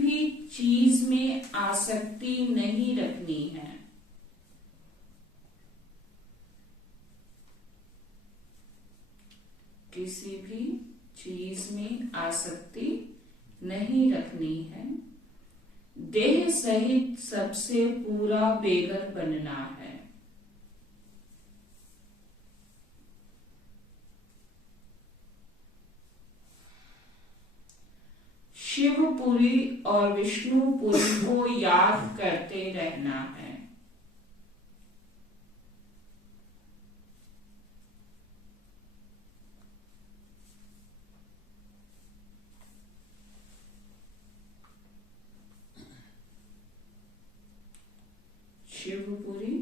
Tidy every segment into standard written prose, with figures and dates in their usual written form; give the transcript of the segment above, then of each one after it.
भी चीज में आसक्ति नहीं रखनी है। किसी भी चीज में आसक्ति नहीं रखनी है। देह सहित सबसे पूरा बेघर बनना है। शिवपुरी और विष्णुपुरी को याद करते रहना है। शिवपुरी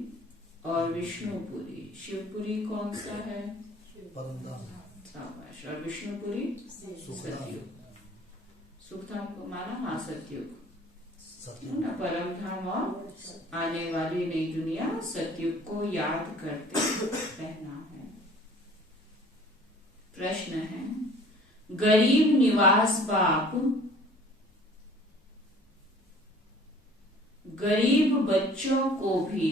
और विष्णुपुरी। शिवपुरी कौन सा है? शाबाश। और विष्णुपुरी सतयुग। सुखधाम को माना, हाँ सतयुग ना, परम धाम और आने वाली नई दुनिया, सतयुग को याद करते रहना है। प्रश्न है, गरीब निवास बाप गरीब बच्चों को भी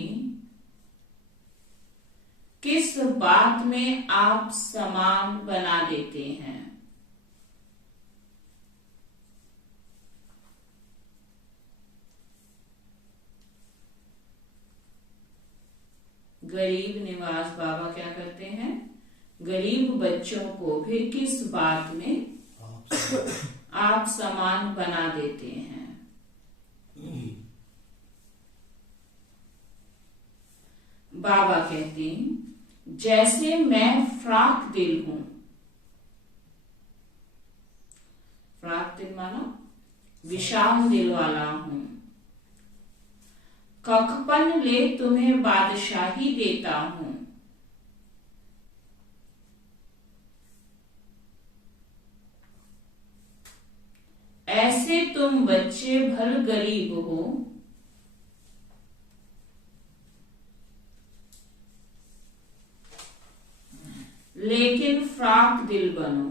किस बात में आप समान बना देते हैं? गरीब निवास बाबा क्या करते हैं? गरीब बच्चों को भी किस बात में आप समान बना देते हैं? बाबा कहते हैं, जैसे मैं फ्राक दिल हूं। फ्राक दिल माना विशाल दिल वाला हूं। कखपन ले तुम्हें बादशाही देता हूं। ऐसे तुम बच्चे भल गरीब हो, लेकिन फ्राक दिल बनो।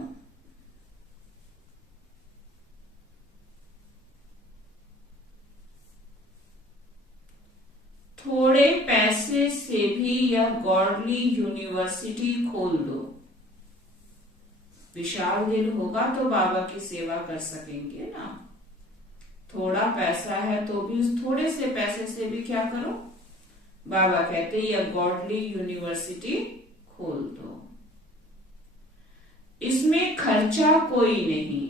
थोड़े पैसे से भी यह गॉडली यूनिवर्सिटी खोल दो। विशाल दिल होगा तो बाबा की सेवा कर सकेंगे ना। थोड़ा पैसा है तो भी उस थोड़े से पैसे से भी क्या करो? बाबा कहते यह गॉडली यूनिवर्सिटी खोल दो। इसमें खर्चा कोई नहीं।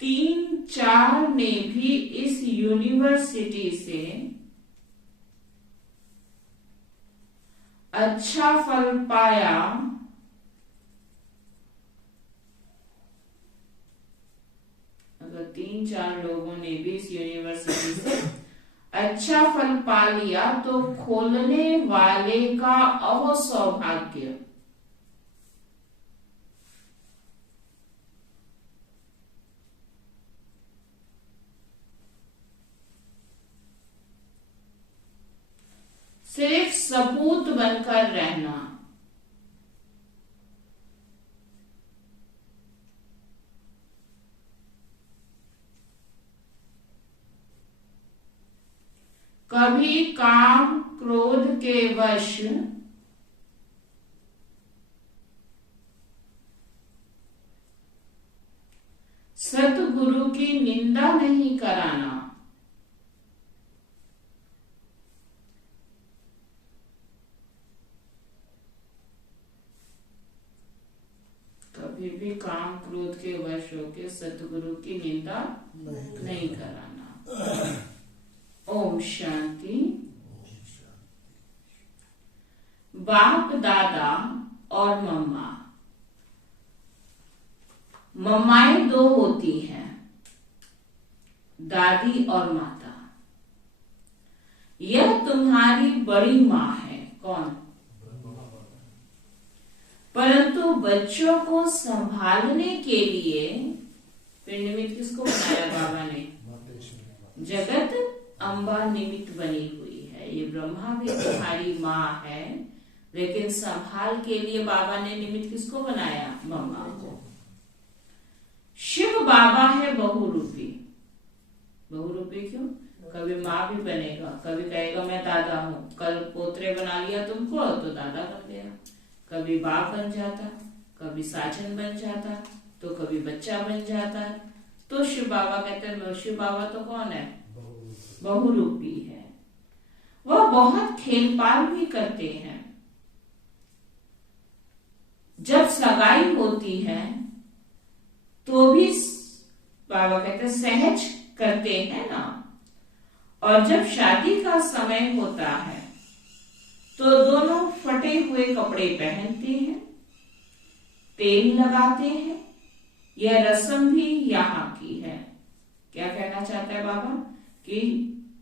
तीन चार ने भी इस यूनिवर्सिटी से अच्छा फल पाया। अगर 3-4 लोगों ने भी इस यूनिवर्सिटी से अच्छा फल पा लिया तो खोलने वाले का अहो सौभाग्य। सिर्फ सपूत बनकर रहना। कभी काम क्रोध के वश सतगुरु की निंदा नहीं कराना। कभी भी काम क्रोध के वश होकर सतगुरु की निंदा नहीं कराना। ओम शांति। बाप दादा और मम्मा। मम्माएं 2 होती हैं, दादी और माता। यह तुम्हारी बड़ी माँ है। कौन? परंतु बच्चों को संभालने के लिए फिर निमित्त किसको बनाया बाबा ने? जगत अम्बा निमित्त बनी हुई है। ये ब्रह्मा भी तुम्हारी माँ है, लेकिन संभाल के लिए बाबा ने निमित्त किसको बनाया? मम्मा को। शिव बाबा है बहुरूपी। बहुरूपी क्यों? कभी माँ भी बनेगा, कभी कहेगा मैं दादा हूँ, कल पोतरे बना लिया तुमको तो दादा बन गया, कभी बाप बन जाता, कभी साजन बन जाता, तो कभी बच्चा बन जाता। तो शिव बाबा कहते हैं, शिव बाबा तो कौन है? बहुरूपी है। वह बहुत खेलपाल भी करते हैं। जब सगाई होती है तो भी बाबा कहते हैं सहज करते हैं ना, और जब शादी का समय होता है तो दोनों फटे हुए कपड़े पहनते हैं, तेल लगाते हैं। यह रस्म भी यहाँ की है। क्या कहना चाहता है बाबा? कि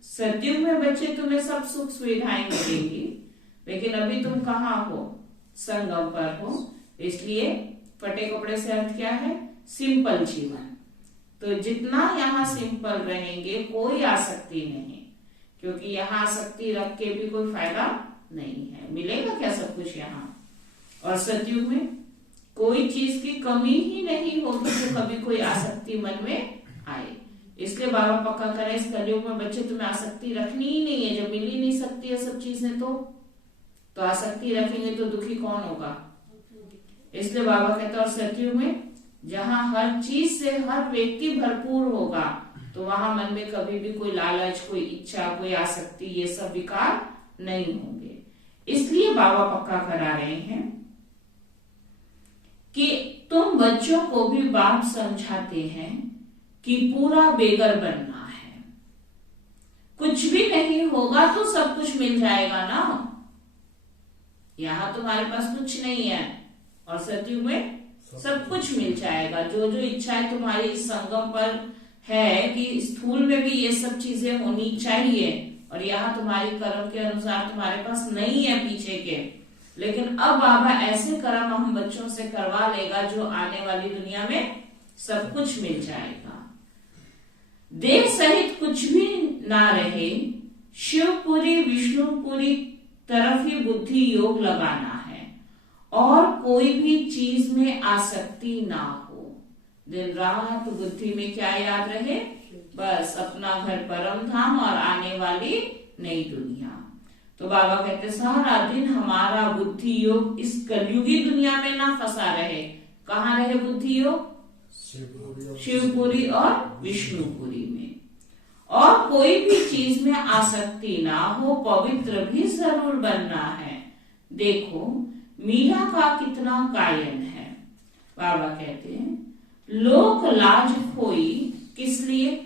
सतयुग में बच्चे तुम्हें सब सुख सुविधाएं मिलेंगी, लेकिन अभी तुम कहाँ हो? संगम पर हो। इसलिए फटे कपड़े से अर्थ क्या है? सिंपल जीवन। तो जितना यहाँ सिंपल रहेंगे, कोई आसक्ति नहीं, क्योंकि यहाँ आसक्ति रख के भी कोई फायदा नहीं है। मिलेगा क्या सब कुछ यहाँ? और सतयुग में कोई चीज की कमी ही नहीं होगी जो कभी कोई आसक्ति मन में आए। इसलिए बाबा पक्का करे, इस कलयुग में बच्चे तुम्हें आसक्ति रखनी ही नहीं है। जब मिल ही नहीं सकती है सब चीजें, तो आसक्ति रखेंगे तो दुखी कौन होगा? इसलिए बाबा कहते हैं, और सतयुग में जहाँ हर चीज से हर व्यक्ति भरपूर होगा, तो वहां मन में कभी भी कोई लालच, कोई इच्छा, कोई आसक्ति, ये सब विकार नहीं होंगे। इसलिए बाबा पक्का करा रहे हैं कि तुम बच्चों को भी बाप समझाते हैं कि पूरा बेगर बनना है। कुछ भी नहीं होगा तो सब कुछ मिल जाएगा ना। यहाँ तुम्हारे पास कुछ नहीं है और सतयुग में सब कुछ मिल जाएगा। जो जो इच्छाएं तुम्हारी इस संगम पर है कि स्थूल में भी ये सब चीजें होनी चाहिए, और यहाँ तुम्हारी कर्म के अनुसार तुम्हारे पास नहीं है पीछे के, लेकिन अब बाबा ऐसे कर्म हम बच्चों से करवा लेगा जो आने वाली दुनिया में सब कुछ मिल जाएगा। देह सहित कुछ भी ना रहे, शिवपुरी विष्णुपुरी तरफ ही बुद्धि योग लगाना है, और कोई भी चीज में आसक्ति ना हो। दिन रात बुद्धि में क्या याद रहे? बस अपना घर परम धाम और आने वाली नई दुनिया। तो बाबा कहते सारा दिन हमारा बुद्धि योग इस कलयुगी दुनिया में ना फंसा रहे। कहाँ रहे बुद्धि योग? शिवपुरी और विष्णुपुरी में। और कोई भी चीज में आसक्ति ना हो, पवित्र भी जरूर बनना है। देखो मीरा का कितना गायन है। बाबा कहते हैं लोक लाज खोई, किस लिए?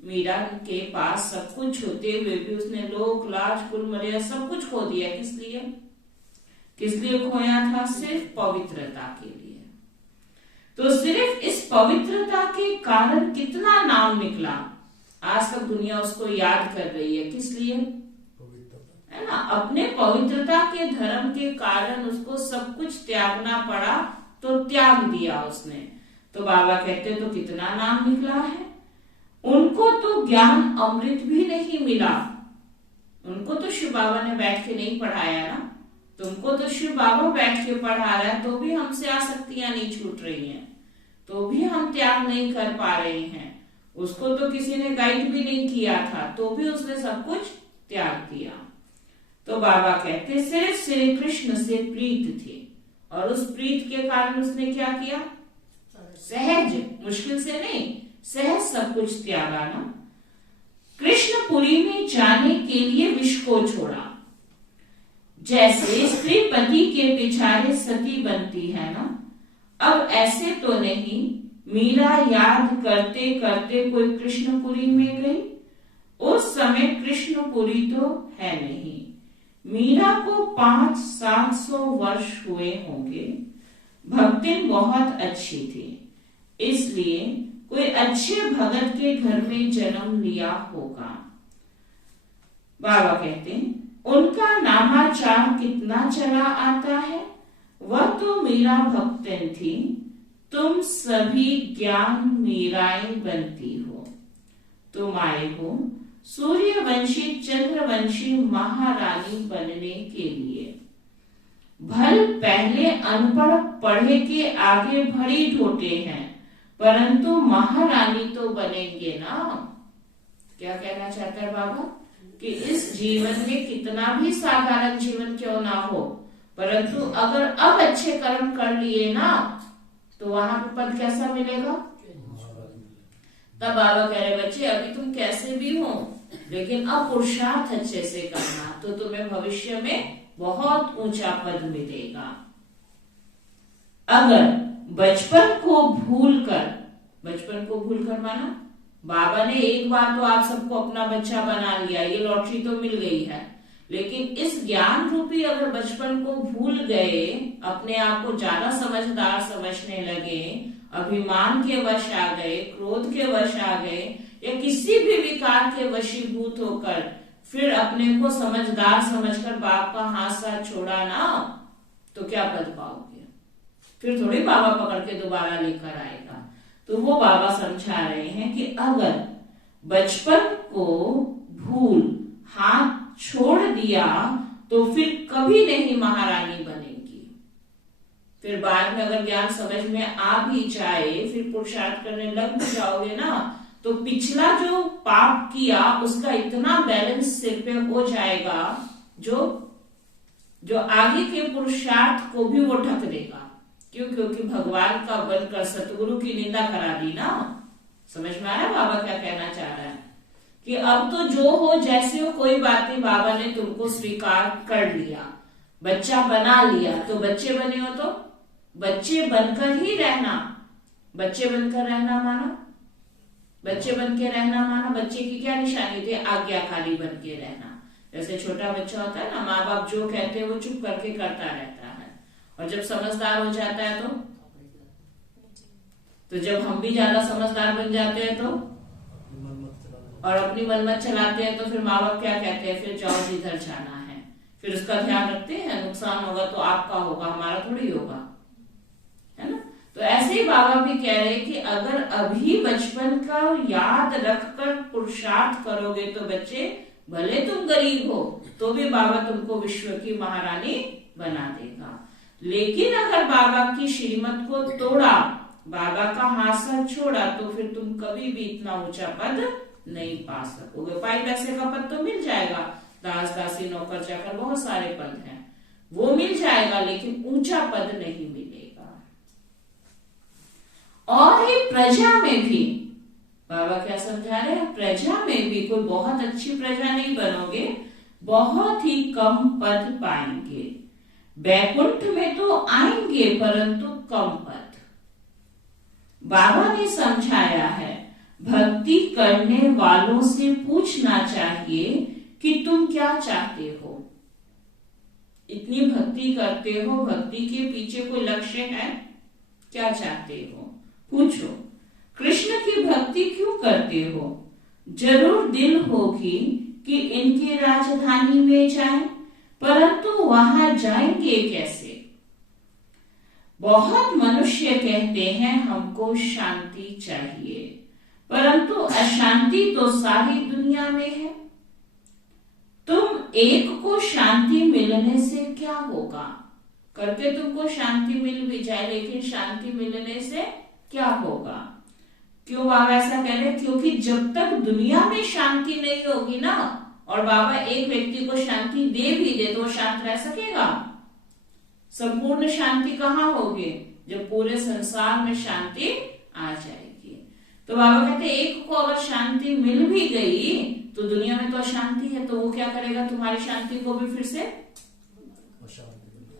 मीरा के पास सब कुछ होते हुए भी उसने लोक लाज कुल मर्यादा सब कुछ खो दिया। किस लिए? किस लिए खोया था? सिर्फ पवित्रता के लिए। तो सिर्फ इस पवित्रता के कारण कितना नाम निकला। आज तक दुनिया उसको याद कर रही है। किस लिए? है ना, अपने पवित्रता के धर्म के कारण उसको सब कुछ त्यागना पड़ा, तो त्याग दिया उसने। तो बाबा कहते तो कितना नाम निकला है। उनको तो ज्ञान अमृत भी नहीं मिला। उनको तो शिव बाबा ने बैठ के नहीं पढ़ाया ना। तुमको तो शिव बाबा बैठ के पढ़ा रहा है, तो भी हमसे आसक्तियां नहीं छूट रही हैं, तो भी हम त्याग नहीं कर पा रहे हैं। उसको तो किसी ने गाइड भी नहीं किया था, तो भी उसने सब कुछ त्याग दिया। तो बाबा कहते सिर्फ श्री कृष्ण से प्रीत थी, और उस प्रीत के कारण उसने क्या किया? सहज, मुश्किल से नहीं, सहज सब कुछ त्यागा ना। कृष्णपुरी में जाने के लिए विष को छोड़ा। जैसे स्त्री पति के पिछाड़े सती बनती है ना, अब ऐसे तो नहीं। मीरा याद करते करते कोई कृष्णपुरी में गई। उस समय कृष्णपुरी तो है नहीं। मीरा को 500-700 वर्ष हुए होंगे। भक्तिन बहुत अच्छी थी, इसलिए कोई अच्छे भगत के घर में जन्म लिया होगा। बाबा कहते हैं उनका नामाचार कितना चला आता है। वह तो मीरा भक्तिन थी, तुम सभी ज्ञान मीराएं बनती हो। तुम आए हो सूर्यवंशी चंद्रवंशी महारानी बनने के लिए। भल पहले अनपढ़ पढ़े के आगे भरी ढोटे हैं, परंतु महारानी तो बनेंगे ना। क्या कहना चाहता है बाबा कि इस जीवन में कितना भी साधारण जीवन क्यों ना हो, परंतु अगर अब अच्छे कर्म कर लिए ना तो वहां पे पद कैसा मिलेगा। तब बाबा कह रहे बच्चे अभी तुम कैसे भी हो, लेकिन अब पुरुषार्थ अच्छे से करना तो तुम्हें भविष्य में बहुत ऊंचा पद मिलेगा। अगर बचपन को भूलकर माना बाबा ने एक बार तो आप सबको अपना बच्चा बना लिया, ये लॉटरी तो मिल गई है, लेकिन इस ज्ञान रूपी अगर बचपन को भूल गए, अपने आप को ज्यादा समझदार समझने लगे, अभिमान के वश आ गए, क्रोध के वश आ गए, या किसी भी विकार के वशीभूत होकर फिर अपने को समझदार समझकर बाप का हाथ साथ छोड़ा ना, तो क्या पद पाओगे। फिर थोड़ी बाबा पकड़ के दोबारा लेकर आएगा। तो वो बाबा समझा रहे हैं कि अगर बचपन को भूल हाथ छोड़ दिया तो फिर कभी नहीं महारानी बनेगी। फिर बाद में अगर ज्ञान समझ में आ भी जाए, फिर पुरुषार्थ करने लग भी जाओगे ना, तो पिछला जो पाप किया उसका इतना बैलेंस सिर पे हो जाएगा जो आगे के पुरुषार्थ को भी वो ढक देगा। क्यों? क्योंकि भगवान का बनकर सतगुरु की निंदा करा दी ना। समझ में आया बाबा क्या कहना चाह रहा है कि अब तो जो हो जैसे हो कोई बात नहीं, बाबा ने तुमको स्वीकार कर लिया, बच्चा बना लिया, तो बच्चे बने हो तो बच्चे बनकर ही रहना। बच्चे बनकर रहना माना, बच्चे बन के रहना माना, बच्चे की क्या निशानी थी? आज्ञाकारी बन के रहना। जैसे छोटा बच्चा होता है ना, माँ बाप जो कहते हैं वो चुप करके करता रहता है, और जब समझदार हो जाता है तो जब हम भी ज्यादा समझदार बन जाते हैं तो और अपनी मनमत चलाते हैं, तो फिर माँ बाप क्या कहते हैं? फिर जाओ जिधर जाना है। फिर उसका ध्यान रखते हैं, नुकसान होगा तो आपका होगा, हमारा थोड़ी होगा, है ना। तो ऐसे ही बाबा भी कह रहे कि अगर अभी बचपन का याद रखकर पुरुषार्थ करोगे तो बच्चे भले तुम गरीब हो तो भी बाबा तुमको विश्व की महारानी बना देगा। लेकिन अगर बाबा की श्रीमत को तोड़ा, बाबा का हाथ छोड़ा, तो फिर तुम कभी भी इतना ऊंचा पद नहीं पा सकोगे। 5 पैसे का पद तो मिल जाएगा, दास दासी नौकर चाकर बहुत सारे पद हैं, वो मिल जाएगा, लेकिन ऊंचा पद नहीं मिलेगा। और ही प्रजा में भी बाबा क्या समझा रहे हैं? प्रजा में भी कोई बहुत अच्छी प्रजा नहीं बनोगे, बहुत ही कम पद पाएंगे। बैकुंठ में तो आएंगे परंतु कम पद। बाबा ने समझाया है भक्ति करने वालों से पूछना चाहिए कि तुम क्या चाहते हो। इतनी भक्ति करते हो, भक्ति के पीछे कोई लक्ष्य है? क्या चाहते हो? पूछो। कृष्ण की भक्ति क्यों करते हो? जरूर दिल होगी कि इनकी राजधानी में जाएं, परंतु वहां जाएंगे कैसे? बहुत मनुष्य कहते हैं हमको शांति चाहिए, परंतु अशांति तो सारी दुनिया में है। तुम एक को शांति मिलने से क्या होगा? करके तुमको शांति मिल भी जाए, लेकिन शांति मिलने से क्या होगा? क्यों बाबा ऐसा कह रहे? क्योंकि जब तक दुनिया में शांति नहीं होगी ना, और बाबा एक व्यक्ति को शांति दे भी दे तो वो शांत रह सकेगा? संपूर्ण शांति कहाँ होगी? जब पूरे संसार में शांति आ जाएगी। तो बाबा कहते एक को अगर शांति मिल भी गई तो दुनिया में तो अशांति है, तो वो क्या करेगा? तुम्हारी शांति को भी फिर से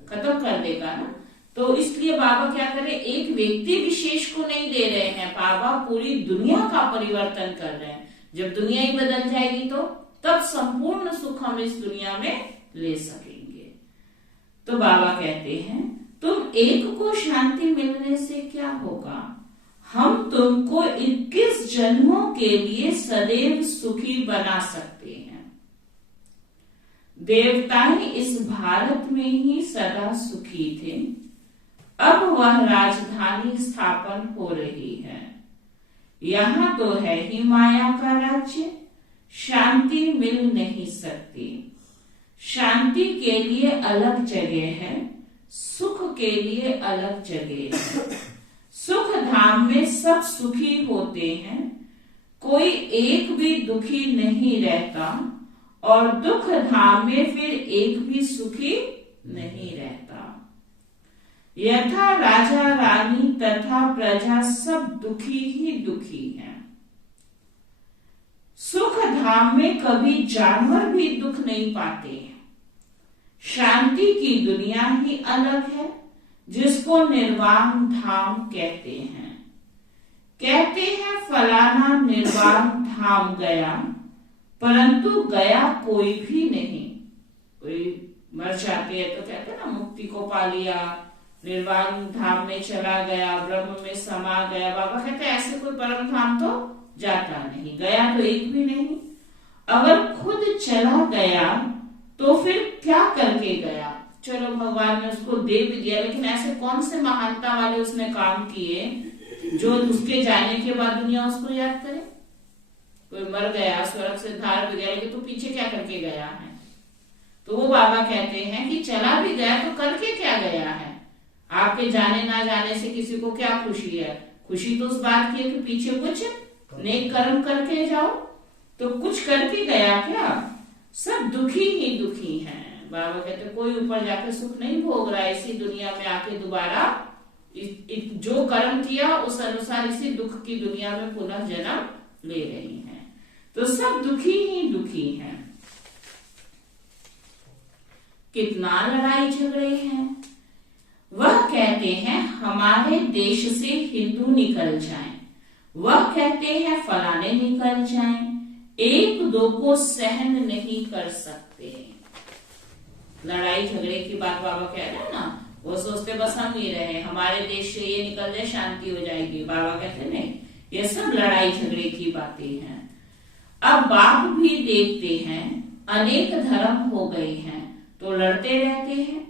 खत्म कर देगा ना। तो इसलिए बाबा क्या करे? एक व्यक्ति विशेष को नहीं दे रहे हैं, बाबा पूरी दुनिया का परिवर्तन कर रहे हैं। जब दुनिया ही बदल जाएगी तो तब संपूर्ण सुख हम इस दुनिया में ले सकेंगे। तो बाबा कहते हैं तुम एक को शांति मिलने से क्या होगा? हम तुमको 21 जन्मों के लिए सदैव सुखी बना सकते हैं। देवताएं इस भारत में ही सदा सुखी थे, अब वह राजधानी स्थापन हो रही है। यहाँ तो है ही माया का राज्य, शांति मिल नहीं सकती। शांति के लिए अलग जगह है, सुख के लिए अलग जगह है। सुख धाम में सब सुखी होते हैं, कोई एक भी दुखी नहीं रहता, और दुख धाम में फिर एक भी सुखी नहीं रहता। यथा राजा रानी तथा प्रजा सब दुखी ही दुखी हैं। सुख धाम में कभी जानवर भी दुख नहीं पाते हैं। शांति की दुनिया ही अलग है, जिसको निर्वाण धाम कहते हैं। कहते हैं फलाना निर्वाण धाम गया, परंतु गया कोई भी नहीं। कोई मर जाते हैं तो कहते हैं ना मुक्ति को पा लिया, निर्वाण धाम में चला गया, ब्रह्म में समा गया। बाबा कहते हैं ऐसे कोई परम धाम तो जाता नहीं, गया तो एक भी नहीं। अगर खुद चला गया तो फिर क्या करके गया? चलो भगवान ने उसको दे भी दिया, लेकिन ऐसे कौन से महानता वाले उसने काम किए जो उसके जाने के बाद दुनिया उसको याद करे? कोई मर गया, स्वर्ग से धार भी गया, लेकिन तो पीछे क्या करके गया है? तो वो बाबा कहते हैं कि चला भी गया तो करके क्या गया है? आपके जाने ना जाने से किसी को क्या खुशी है? खुशी तो उस बात की है कि पीछे कुछ नेक कर्म करके जाओ। तो कुछ करके गया क्या? सब दुखी ही दुखी हैं। बाबा कहते कोई ऊपर जाके सुख नहीं भोग रहा है, इसी दुनिया में आके दोबारा जो कर्म किया उस अनुसार इसी दुख की दुनिया में पुनः जन्म ले रही हैं। तो सब दुखी ही दुखी हैं। कितना लड़ाई झगड़े हैं। वह कहते हैं हमारे देश से हिंदू निकल जाएं, वह कहते हैं फलाने निकल जाएं, एक दो को सहन नहीं कर सकते। लड़ाई झगड़े की बात बाबा कह रहे हैं ना, वो सोचते बस हम ही रहे, हमारे देश से ये निकल जाए शांति हो जाएगी। बाबा कहते नहीं, ये सब लड़ाई झगड़े की बातें हैं। अब बाप भी देखते हैं अनेक धर्म हो गए हैं तो लड़ते रहते हैं,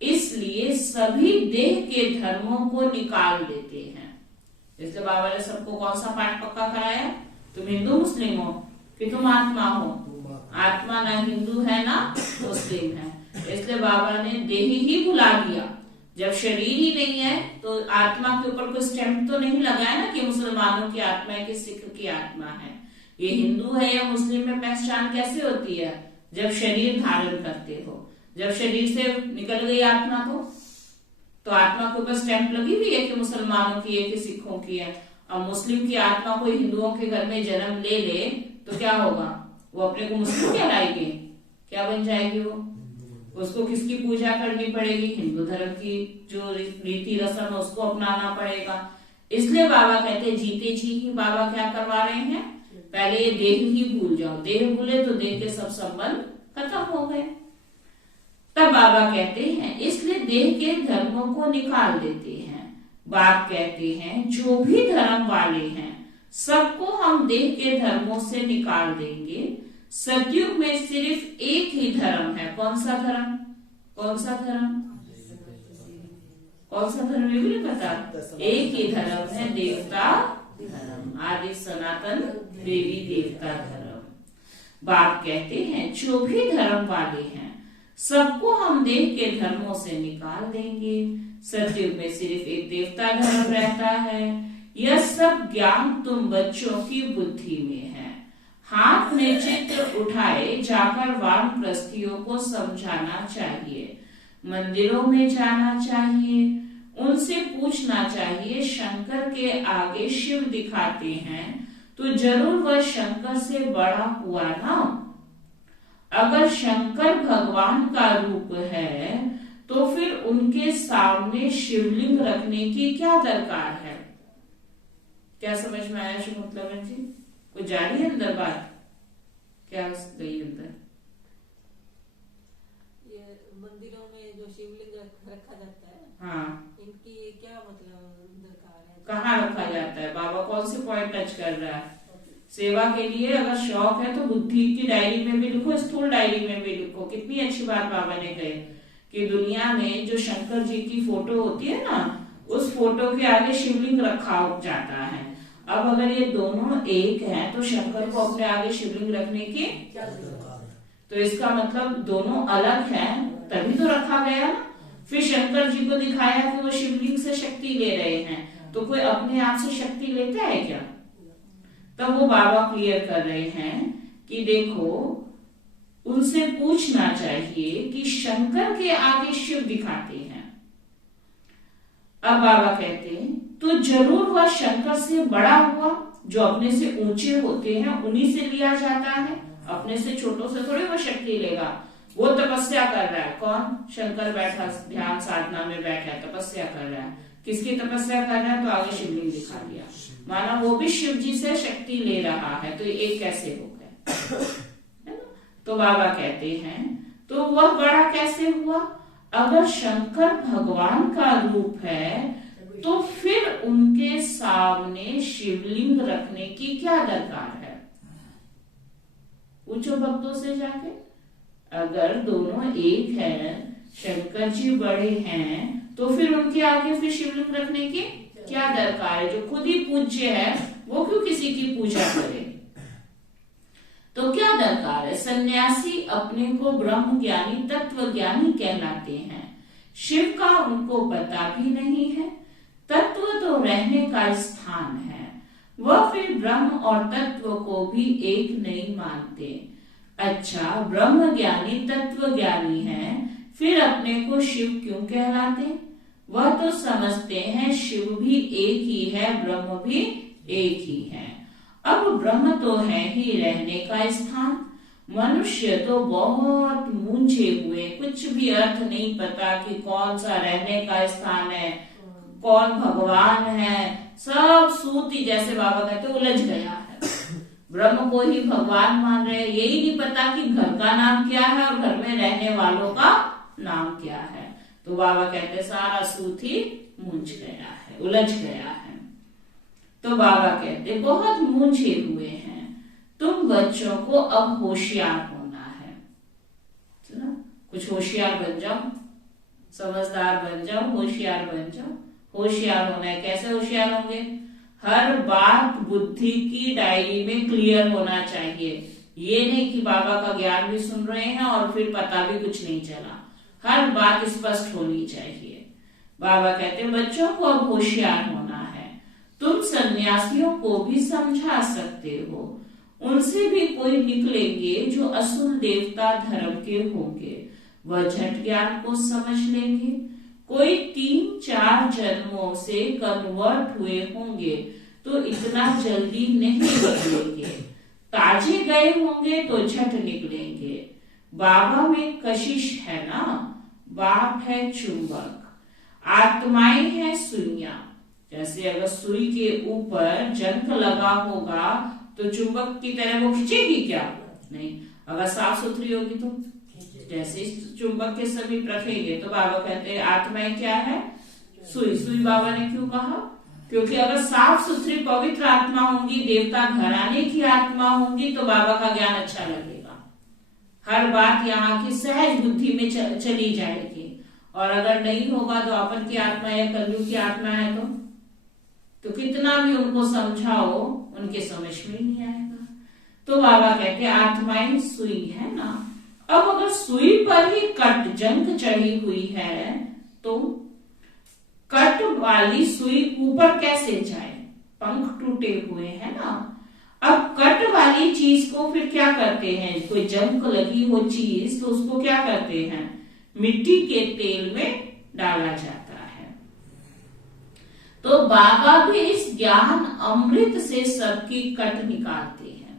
इसलिए सभी देह के धर्मों को निकाल देते हैं। इसलिए बाबा ने सबको कौन सा पाठ पक्का कराया? तुम हिंदू मुस्लिम हो कि तुम आत्मा हो? आत्मा ना हिंदू है ना मुस्लिम है। इसलिए बाबा ने देही ही भुला दिया। जब शरीर ही नहीं है तो आत्मा के ऊपर कोई स्टैंप तो नहीं लगाया ना कि मुसलमानों की आत्मा है कि सिख की आत्मा है। ये हिंदू है या मुस्लिम में पहचान कैसे होती है? जब शरीर धारण करते हो। जब शरीर से निकल गई आत्मा तो आत्मा के ऊपर स्टैंप लगी हुई है कि मुसलमानों की है कि सिखों की है। अब मुस्लिम की आत्मा कोई हिंदुओं के घर में जन्म ले ले तो क्या होगा? वो अपने को मुस्लिम कहलाएगी? क्या बन जाएगी वो? उसको किसकी पूजा करनी पड़ेगी? हिंदू धर्म की जो रीति रस्म है उसको अपनाना पड़ेगा। इसलिए बाबा कहते हैं जीते जी ही बाबा क्या करवा रहे हैं? पहले ये देह ही भूल जाओ। देह भूले तो देह के सब संबंध खत्म हो गए। तब बाबा कहते हैं इसलिए देह के धर्मों को निकाल देते हैं। बाप कहते हैं जो भी धर्म वाले हैं सबको हम देह के धर्मों से निकाल देंगे। सतयुग में सिर्फ एक ही धर्म है। कौन सा धर्म? कौन सा धर्म? कौन सा धर्म? ये भी नहीं पता। एक ही धर्म है, देवता धर्म, आदि सनातन देवी देवता धर्म। बाप कहते हैं जो भी धर्म वाले हैं सबको हम देह के धर्मों से निकाल देंगे। सतयुग में सिर्फ एक देवता धर्म रहता है। यह सब ज्ञान तुम बच्चों की बुद्धि में है। हाथ में चित्र उठाए जाकर वानप्रस्थियों को समझाना चाहिए। मंदिरों में जाना चाहिए, उनसे पूछना चाहिए शंकर के आगे शिव दिखाते हैं तो जरूर वह शंकर से बड़ा हुआ ना। अगर शंकर भगवान का रूप है तो फिर उनके सामने शिवलिंग रखने की क्या दरकार है? क्या समझ में आया शिव मतलब है जी? कोई जा रही है अंदर बात? क्या गई अंदर? ये मंदिरों में जो शिवलिंग रखा जाता है, हाँ, इनकी क्या मतलब दरकार है? कहाँ रखा जाता है? बाबा कौन से पॉइंट टच कर रहा है? सेवा के लिए अगर शौक है तो बुद्धि की डायरी में भी लिखो, स्थूल डायरी में भी लिखो। कितनी अच्छी बात बाबा ने कही कि दुनिया में जो शंकर जी की फोटो होती है ना, उस फोटो के आगे शिवलिंग रखा जाता है। अब अगर ये दोनों एक हैं तो शंकर को अपने आगे शिवलिंग रखने की क्या जरूरत है? तो इसका मतलब दोनों अलग हैं तभी तो रखा गया ना। फिर शंकर जी को दिखाया कि वो शिवलिंग से शक्ति ले रहे हैं, तो कोई अपने आप से शक्ति लेता है क्या? तब वो बाबा क्लियर कर रहे हैं कि देखो, उनसे पूछना चाहिए कि शंकर के आगे शिव दिखाते हैं। अब बाबा कहते हैं तो जरूर वह शंकर से बड़ा हुआ, जो अपने से ऊंचे होते हैं उन्हीं से लिया जाता है, अपने से छोटों से थोड़ी वो शक्ति लेगा। वो तपस्या कर रहा है, कौन? शंकर बैठा ध्यान साधना में बैठा है, तपस्या कर रहा है। किसकी तपस्या कर रहा है? तो आगे शिवलिंग दिखा दिया, माना वो भी शिव जी से शक्ति ले रहा है, तो एक कैसे हो गए? तो बाबा कहते हैं तो वह बड़ा कैसे हुआ? अगर शंकर भगवान का रूप है तो फिर उनके सामने शिवलिंग रखने की क्या दरकार है? पूछो भक्तों से जाके, अगर दोनों एक हैं, शंकर जी बड़े हैं, तो फिर उनके आगे फिर शिवलिंग रखने की क्या दरकार है? जो खुद ही पूज्य है वो क्यों किसी की पूजा करे? तो क्या दरकार है? सन्यासी अपने को ब्रह्म ज्ञानी तत्व ज्ञानी कहलाते हैं, शिव का उनको पता भी नहीं है। तत्व तो रहने का स्थान है, वह फिर ब्रह्म और तत्व को भी एक नहीं मानते। अच्छा, ब्रह्म ज्ञानी तत्व ज्ञानी है, फिर अपने को शिव क्यों कहलाते? वह तो समझते हैं शिव भी एक ही है, ब्रह्म भी एक ही है। अब ब्रह्म तो है ही रहने का स्थान, मनुष्य तो बहुत मूंझे हुए, कुछ भी अर्थ नहीं पता कि कौन सा रहने का स्थान है, कौन भगवान है, सब सूती जैसे बाबा कहते उलझ गया है। ब्रह्म को ही भगवान मान रहे, यही नहीं पता कि घर का नाम क्या है और घर में रहने वालों का नाम क्या है। तो बाबा कहते सारा सूत ही मूंझ गया है, उलझ गया है। तो बाबा कहते बहुत मूंझे हुए हैं, तुम बच्चों को अब होशियार होना है, कुछ होशियार बन जाओ, समझदार बन जाओ, होशियार बन जाओ। होशियार होना है, कैसे होशियार होंगे? हर बात बुद्धि की डायरी में क्लियर होना चाहिए। ये नहीं कि बाबा का ज्ञान भी सुन रहे हैं और फिर पता भी कुछ नहीं चला, हर बात स्पष्ट होनी चाहिए। बाबा कहते हैं बच्चों को अब होशियार होना है, तुम सन्यासियों को भी समझा सकते हो, उनसे भी कोई निकलेंगे जो असुर देवता धर्म के होंगे, वह झट ज्ञान को समझ लेंगे। कोई 3-4 जन्मों से कन्वर्ट हुए होंगे तो इतना जल्दी नहीं निकलेंगे, ताजे गए होंगे तो झट निकलेंगे। बाबा में कशिश है ना, बाप है चुंबक, आत्माएं है सुइयां। जैसे अगर सुई के ऊपर जंक लगा होगा तो चुंबक की तरह वो खींचेगी क्या? नहीं। अगर साफ सुथरी होगी तो जैसे चुंबक के समीप रखेंगे। तो बाबा कहते हैं आत्माएं क्या है? सुई। सुई बाबा ने क्यों कहा? क्योंकि अगर साफ सुथरी पवित्र आत्मा होंगी, देवता घराने की आत्मा होंगी, तो बाबा का ज्ञान अच्छा लगेगा, हर बात यहाँ की सहज बुद्धि में चली जाएगी। और अगर नहीं होगा तो अपन की आत्मा या कलयुग की आत्मा है तो कितना भी उनको समझाओ उनके समझ में ही नहीं आएगा। तो बाबा कहते हैं आत्माएं सुई है ना। अब अगर सुई पर ही कट जंग चढ़ी हुई है तो कट वाली सुई ऊपर कैसे जाए? पंख टूटे हुए हैं ना। अब कट वाली चीज को फिर क्या करते हैं? कोई जंग लगी हो चीज तो उसको क्या करते हैं? मिट्टी के तेल में डाला जाता है। तो बाबा भी इस ज्ञान अमृत से सबकी कट निकालते हैं,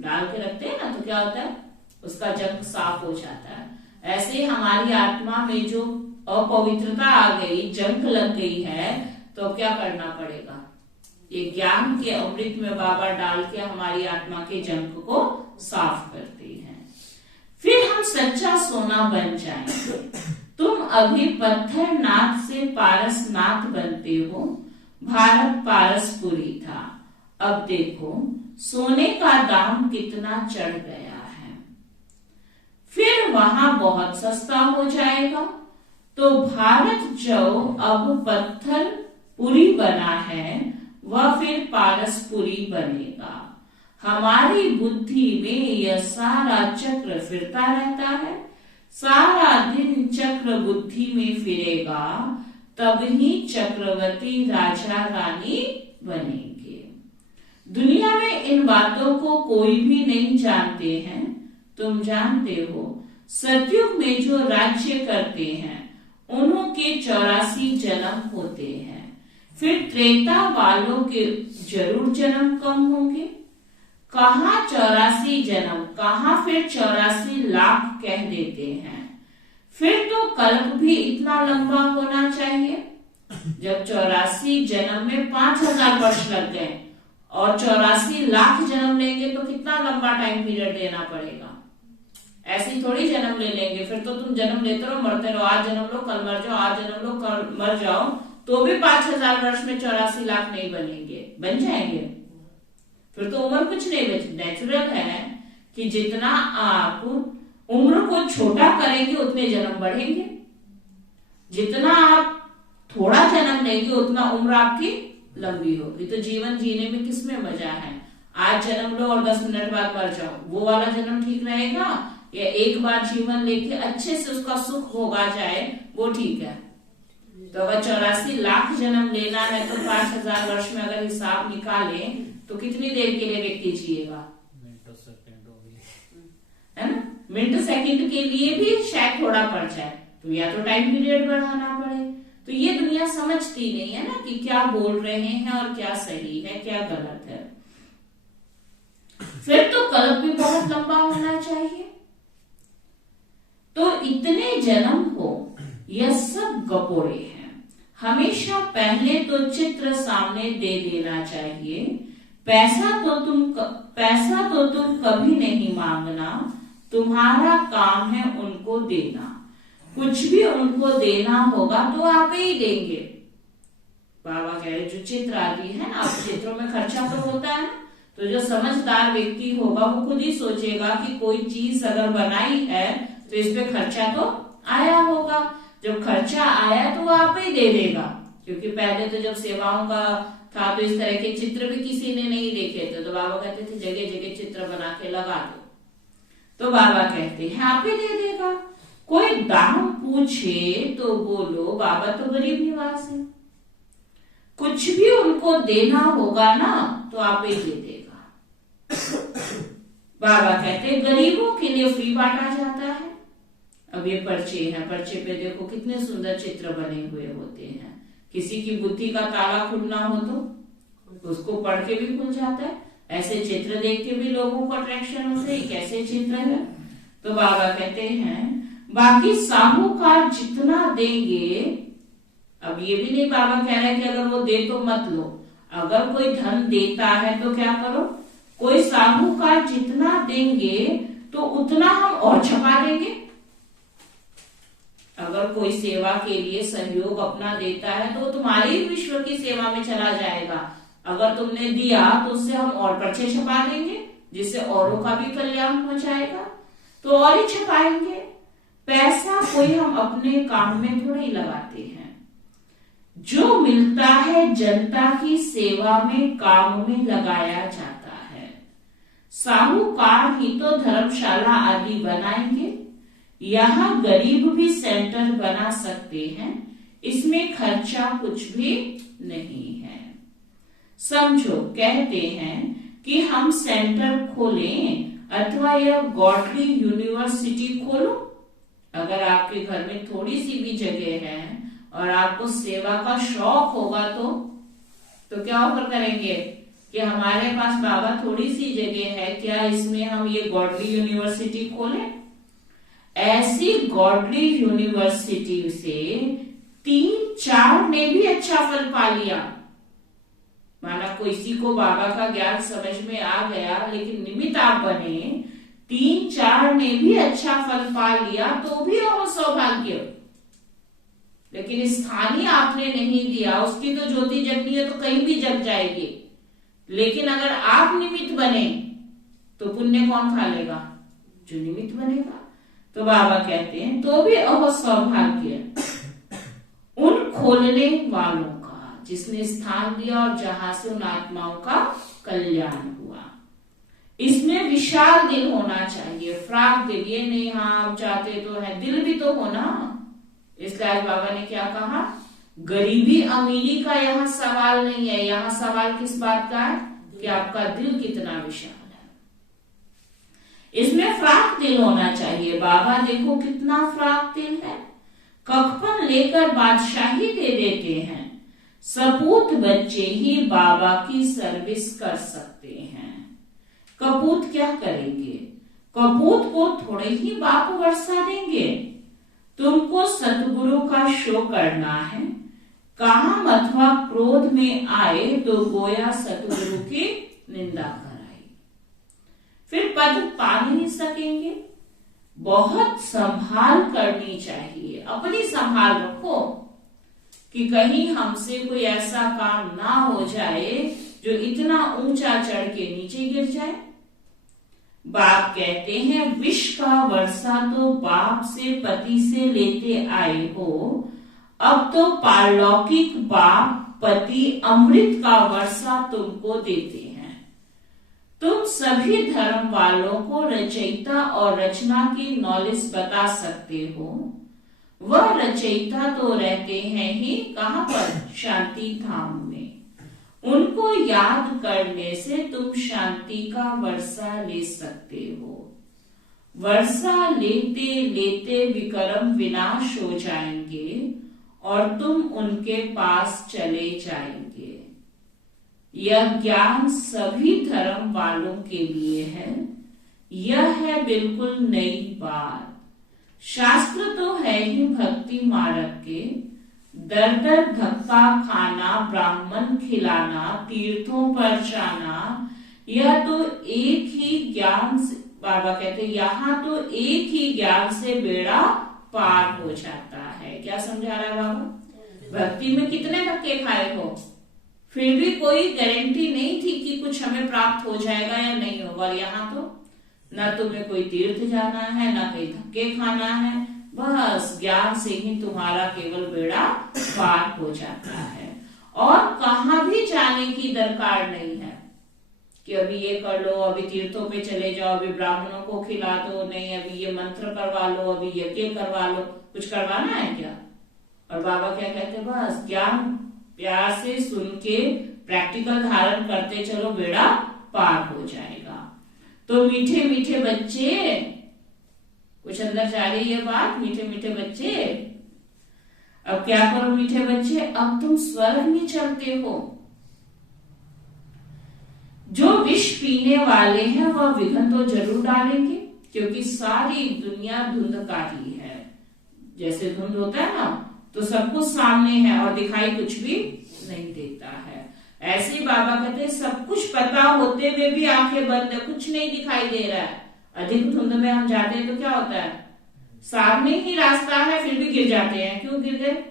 डाल के रखते हैं ना, तो क्या होता है? उसका जंग साफ हो जाता है। ऐसे हमारी आत्मा में जो अपवित्रता आ गई, जंग लग गई है, तो क्या करना पड़ेगा? ये ज्ञान के अमृत में बाबा डाल के हमारी आत्मा के जंग को साफ करते हैं, फिर हम सच्चा सोना बन जाएंगे। तुम अभी पत्थर नाथ से पारस नाथ बनते हो, भारत पारसपुरी था, अब देखो सोने का दाम कितना चढ़ गया है, फिर वहां बहुत सस्ता हो जाएगा। तो भारत जो अब पत्थर पुरी बना है वह फिर पारसपुरी बनेगा। हमारी बुद्धि में यह सारा चक्र फिरता रहता है, सारा दिन चक्र बुद्धि में फिरेगा, तब ही चक्रवर्ती राजा रानी बनेंगे। दुनिया में इन बातों को कोई भी नहीं जानते हैं। तुम जानते हो, सतयुग में जो राज्य करते हैं उन्हों के 84 जन्म होते हैं। फिर त्रेता वालों के जरूर जन्म कम होंगे। कहाँ 84 जन्म, कहाँ फिर 84 लाख कह देते हैं। फिर तो कल्प भी इतना लंबा होना चाहिए। जब 84 जन्म में 5000 वर्ष लग गए और 84 लाख जन्म लेंगे तो कितना लंबा टाइम पीरियड देना पड़ेगा। ऐसी थोड़ी जन्म ले लेंगे, फिर तो तुम जन्म लेते रहो, मरते रहो, आज जन्म लो कल मर जाओ, आज जन्म लो कल मर जाओ, तो भी 5000 वर्ष में 84 लाख नहीं बनेंगे, बन जाएंगे। फिर तो उम्र कुछ नहीं बची। नेचुरल है कि जितना आप उम्र को छोटा करेंगे उतने जन्म बढ़ेंगे। जितना आप थोड़ा जन्म लेंगे उतना उम्र आपकी लंबी होगी। तो जीवन जीने में किसमें मजा है? आज जन्म लो और 10 मिनट बाद मर जाओ, वो वाला जन्म ठीक रहेगा, या एक बार जीवन लेके अच्छे से उसका सुख भोगा जाए वो ठीक है। तो अगर 84 लाख जन्म लेना है तो 5000 वर्ष में अगर हिसाब निकाले तो कितनी देर के लिए व्यक्ति जिएगा? है ना? मिनट सेकंड के लिए भी शायद थोड़ा पड़ जाए, तो या तो टाइम पीरियड बढ़ाना पड़े। तो ये दुनिया समझती नहीं है ना कि क्या बोल रहे हैं और क्या सही है क्या गलत है। फिर तो कल्प भी बहुत लंबा होना चाहिए। तो इतने जन्म हो, यह सब गपोड़े हैं। हमेशा पहले तो चित्र सामने दे देना चाहिए। पैसा तो तुम कभी नहीं मांगना, तुम्हारा काम है उनको देना। कुछ भी उनको देना होगा तो आप ही देंगे। बाबा कह रहे जो चित्र आदि है ना, चित्रों में खर्चा तो होता है ना, तो जो समझदार व्यक्ति होगा वो खुद ही सोचेगा कि कोई चीज अगर बनाई है तो इस पे खर्चा तो आया होगा। जब खर्चा आया तो वो आप ही दे देगा, क्योंकि पहले तो जब सेवाओं का था तो इस तरह के चित्र भी किसी ने नहीं देखे थे। तो बाबा कहते थे जगह जगह चित्र बना के लगा दो, तो बाबा कहते हैं आप ही दे देगा। कोई दाम पूछे तो बोलो बाबा तो गरीब निवास है। कुछ भी उनको देना होगा ना तो आप ही दे देगा। बाबा कहते हैं गरीबों के लिए फ्री बांटा जाता है। अब ये पर्चे हैं, पर्चे पे देखो कितने सुंदर चित्र बने हुए होते हैं। किसी की बुद्धि का ताला खुलना हो तो उसको पढ़ के भी खुल जाता है। ऐसे चित्र देख के भी लोगों को अट्रैक्शन होते है, कैसे चित्र है। तो बाबा कहते हैं बाकी साहूकार जितना देंगे, अब ये भी नहीं बाबा कह रहे हैं कि अगर वो दे तो मत लो। अगर कोई धन देता है तो क्या करो, कोई साहूकार जितना देंगे तो उतना हम और छपा देंगे। अगर कोई सेवा के लिए सहयोग अपना देता है तो तुम्हारी विश्व की सेवा में चला जाएगा। अगर तुमने दिया तो उससे हम और पर्चे छपा देंगे, जिससे औरों का भी कल्याण हो जाएगा, तो और ही छपाएंगे। पैसा कोई हम अपने काम में थोड़ी लगाते हैं। जो मिलता है जनता की सेवा में काम में लगाया जाता है। साहूकार ही तो धर्मशाला आदि बनाएंगे। यहाँ गरीब भी सेंटर बना सकते हैं, इसमें खर्चा कुछ भी नहीं है। समझो कहते हैं कि हम सेंटर खोलें अथवा यह गॉडली यूनिवर्सिटी खोलो। अगर आपके घर में थोड़ी सी भी जगह है और आपको सेवा का शौक होगा तो क्या ऑफर करेंगे कि हमारे पास बाबा थोड़ी सी जगह है, क्या इसमें हम ये गॉडली यूनिवर्सिटी खोलें। ऐसी गॉडली यूनिवर्सिटी से 3-4 ने भी अच्छा फल पा लिया। माना किसी को बाबा का ज्ञान समझ में आ गया, लेकिन निमित्त आप बने, 3-4 ने भी अच्छा फल पा लिया तो भी और सौभाग्य। लेकिन स्थानीय आपने नहीं दिया, उसकी तो ज्योति जगनी है तो कहीं भी जग जाएगी। लेकिन अगर आप निमित्त बने तो पुण्य कौन खा लेगा? जो निमित्त बनेगा। तो बाबा कहते हैं तो भी अहो सौभाग्य उन खोलने वालों का जिसने स्थान दिया और जहां से उन आत्माओं का कल्याण हुआ। इसमें विशाल दिल होना चाहिए, फ्राक दिल। ये नहीं हाँ आप चाहते तो है, दिल भी तो होना। इसलिए आज बाबा ने क्या कहा, गरीबी अमीरी का यहाँ सवाल नहीं है, यहाँ सवाल किस बात का है कि आपका दिल कितना विशाल है। इसमें फ्राक दिल होना चाहिए। बाबा देखो कितना फ्राक दिल है, कखपन लेकर बादशाही दे देते हैं। सपूत बच्चे ही बाबा की सर्विस कर सकते हैं। कपूत क्या करेंगे, कपूत को थोड़े ही बाप वर्षा देंगे। तुमको सतगुरु का शो करना है, काम अथवा क्रोध में आए तो गोया सतगुरु की निंदा कराई, फिर पद पा नहीं सकेंगे। बहुत संभाल करनी चाहिए, अपनी संभाल रखो कि कहीं हमसे कोई ऐसा काम ना हो जाए जो इतना ऊंचा चढ़ के नीचे गिर जाए। बाप कहते हैं विष का वर्षा तो बाप से पति से लेते आए हो, अब तो पारलौकिक बाप पति अमृत का वर्षा तुमको देते हैं। तुम सभी धर्म वालों को रचयिता और रचना की नॉलेज बता सकते हो। वह रचयिता तो रहते हैं ही कहाँ पर, शांति धाम में। उनको याद करने से तुम शांति का वर्षा ले सकते हो। वर्षा लेते लेते विक्रम विनाश हो जाएंगे और तुम उनके पास चले जाएंगे। यह ज्ञान सभी धर्म वालों के लिए है। यह है बिल्कुल नई बात। शास्त्र तो है ही भक्ति मार्ग के, दर दर धक्का खाना, ब्राह्मण खिलाना, तीर्थों पर जाना, यह तो एक ही ज्ञान से, बाबा कहते यहाँ तो एक ही ज्ञान से बेड़ा पार हो जाता है। क्या समझा रहा है बाबा? भक्ति में कितने धक्के खाए हो, फिर भी कोई गारंटी नहीं थी कि कुछ हमें प्राप्त हो जाएगा या नहीं होगा। और यहाँ तो न तुम्हें कोई तीर्थ जाना है, न कहीं धक्के खाना है, बस ज्ञान से ही तुम्हारा केवल बेड़ा पार हो जाता है। और कहाँ भी जाने की दरकार नहीं है कि अभी ये कर लो, अभी तीर्थों पे चले जाओ, अभी ब्राह्मणों को खिला दो, नहीं अभी ये मंत्र करवा लो, अभी यज्ञ करवा लो। कुछ करवाना है क्या? और बाबा क्या कहते, बस ज्ञान प्यार से सुन के प्रैक्टिकल धारण करते चलो, बेड़ा पार हो जाएगा। तो मीठे मीठे बच्चे, कुछ अंदर जा रही है बात, मीठे मीठे बच्चे, अब क्या करो मीठे बच्चे, अब तुम स्वर्ग में चलते हो। जो विष पीने वाले हैं वह विघन तो जरूर डालेंगे, क्योंकि सारी दुनिया धुंधकारी है। जैसे धुंध होता है ना, तो सब कुछ सामने है और दिखाई कुछ भी नहीं देता है। ऐसे बाबा कहते हैं सब कुछ पता होते हुए भी आंखें बंद है, कुछ नहीं दिखाई दे रहा है। अधिक धुंध में हम जाते हैं तो क्या होता है, सामने ही रास्ता है फिर भी गिर जाते हैं। क्यों गिर गए?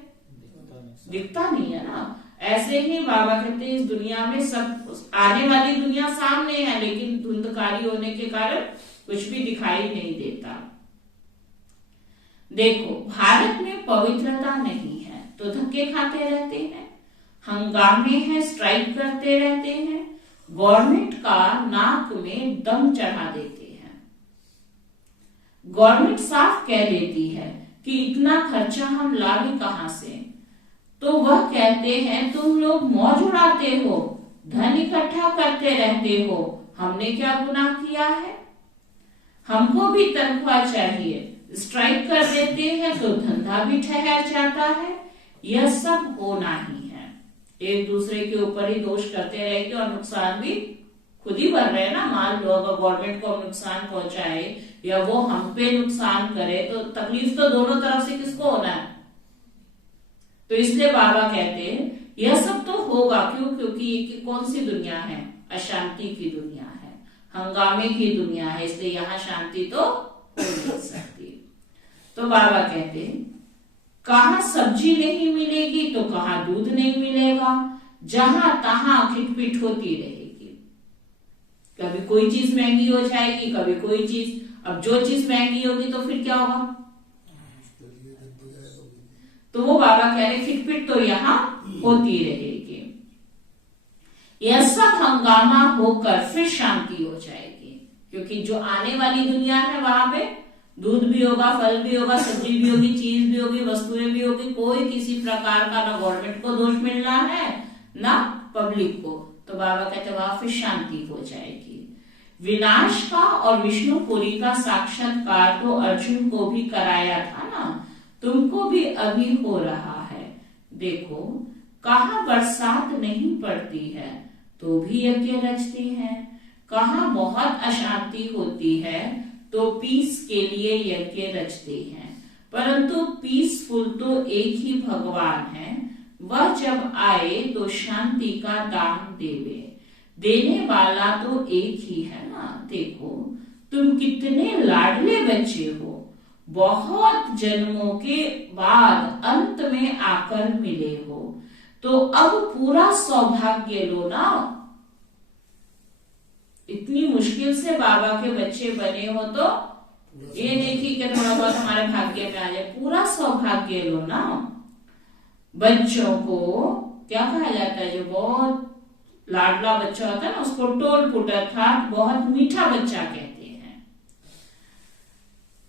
दिखता नहीं है ना। ऐसे ही बाबा कहते हैं इस दुनिया में सब आने वाली दुनिया सामने है, लेकिन धुंधकारी होने के कारण कुछ भी दिखाई नहीं देता। देखो भारत में पवित्रता नहीं है तो धक्के खाते रहते हैं, हंगामे हैं, स्ट्राइक करते रहते हैं, गवर्नमेंट का नाक में दम चढ़ा देते हैं। गवर्नमेंट साफ कह देती है कि इतना खर्चा हम लाए कहां से, तो वह कहते हैं तुम लोग मौज उड़ाते हो, धन इकट्ठा करते रहते हो, हमने क्या गुनाह किया है? हमको भी तनख्वाह चाहिए, स्ट्राइक कर देते हैं तो धंधा भी ठहर जाता है। यह सब होना ही है। एक दूसरे के ऊपर ही दोष करते रहेंगे और नुकसान भी खुद ही भर रहे हैं ना। मान लो अगर गवर्नमेंट को नुकसान पहुंचाए या वो हम पे नुकसान करे तो तकलीफ तो दोनों तरफ से किसको होना है? तो इसलिए बाबा कहते हैं यह सब तो होगा। क्यों? क्योंकि ये कौन सी दुनिया है? अशांति की दुनिया है, हंगामे की दुनिया है, इसलिए यहाँ शांति तो हो नहीं सकती। तो बाबा कहते हैं कहाँ सब्जी नहीं मिलेगी तो कहाँ दूध नहीं मिलेगा, जहां तहां खिटपिट होती रहेगी। कभी कोई चीज महंगी हो जाएगी, कभी कोई चीज। अब जो चीज महंगी होगी तो फिर क्या होगा? तो वो बाबा कह रहे खिटपिट तो यहाँ होती रहेगी। यह सब हंगामा होकर फिर शांति हो जाएगी। क्योंकि जो आने वाली दुनिया है वहां पे दूध भी होगा, फल भी होगा, सब्जी भी होगी, चीज भी होगी, वस्तुएं भी होगी। कोई किसी प्रकार का ना गवर्नमेंट को दोष मिलना है ना पब्लिक को। तो बाबा कहते वहां फिर शांति हो जाएगी। विनाश का और विष्णुपुरी का साक्षात्कार तो अर्जुन को भी कराया था ना, तुमको भी अभी हो रहा है। देखो कहाँ बरसात नहीं पड़ती है तो भी यज्ञ रचते हैं, कहाँ बहुत अशांति होती है तो पीस के लिए यज्ञ रचते हैं। परंतु पीसफुल तो एक ही भगवान है, वह जब आए तो शांति का दान देवे। देने वाला तो एक ही है ना। देखो तुम कितने लाडले बच्चे हो, बहुत जन्मों के बाद अंत में आकर मिले हो, तो अब पूरा सौभाग्य लो ना। इतनी मुश्किल से बाबा के बच्चे बने हो तो ये नहीं कि थोड़ा बहुत हमारे भाग्य में आ जाए, पूरा सौभाग्य लो ना। बच्चों को क्या कहा जाता है, जो बहुत लाडला बच्चा होता है ना उसको टोल पुटर था, बहुत मीठा बच्चा कहते हैं।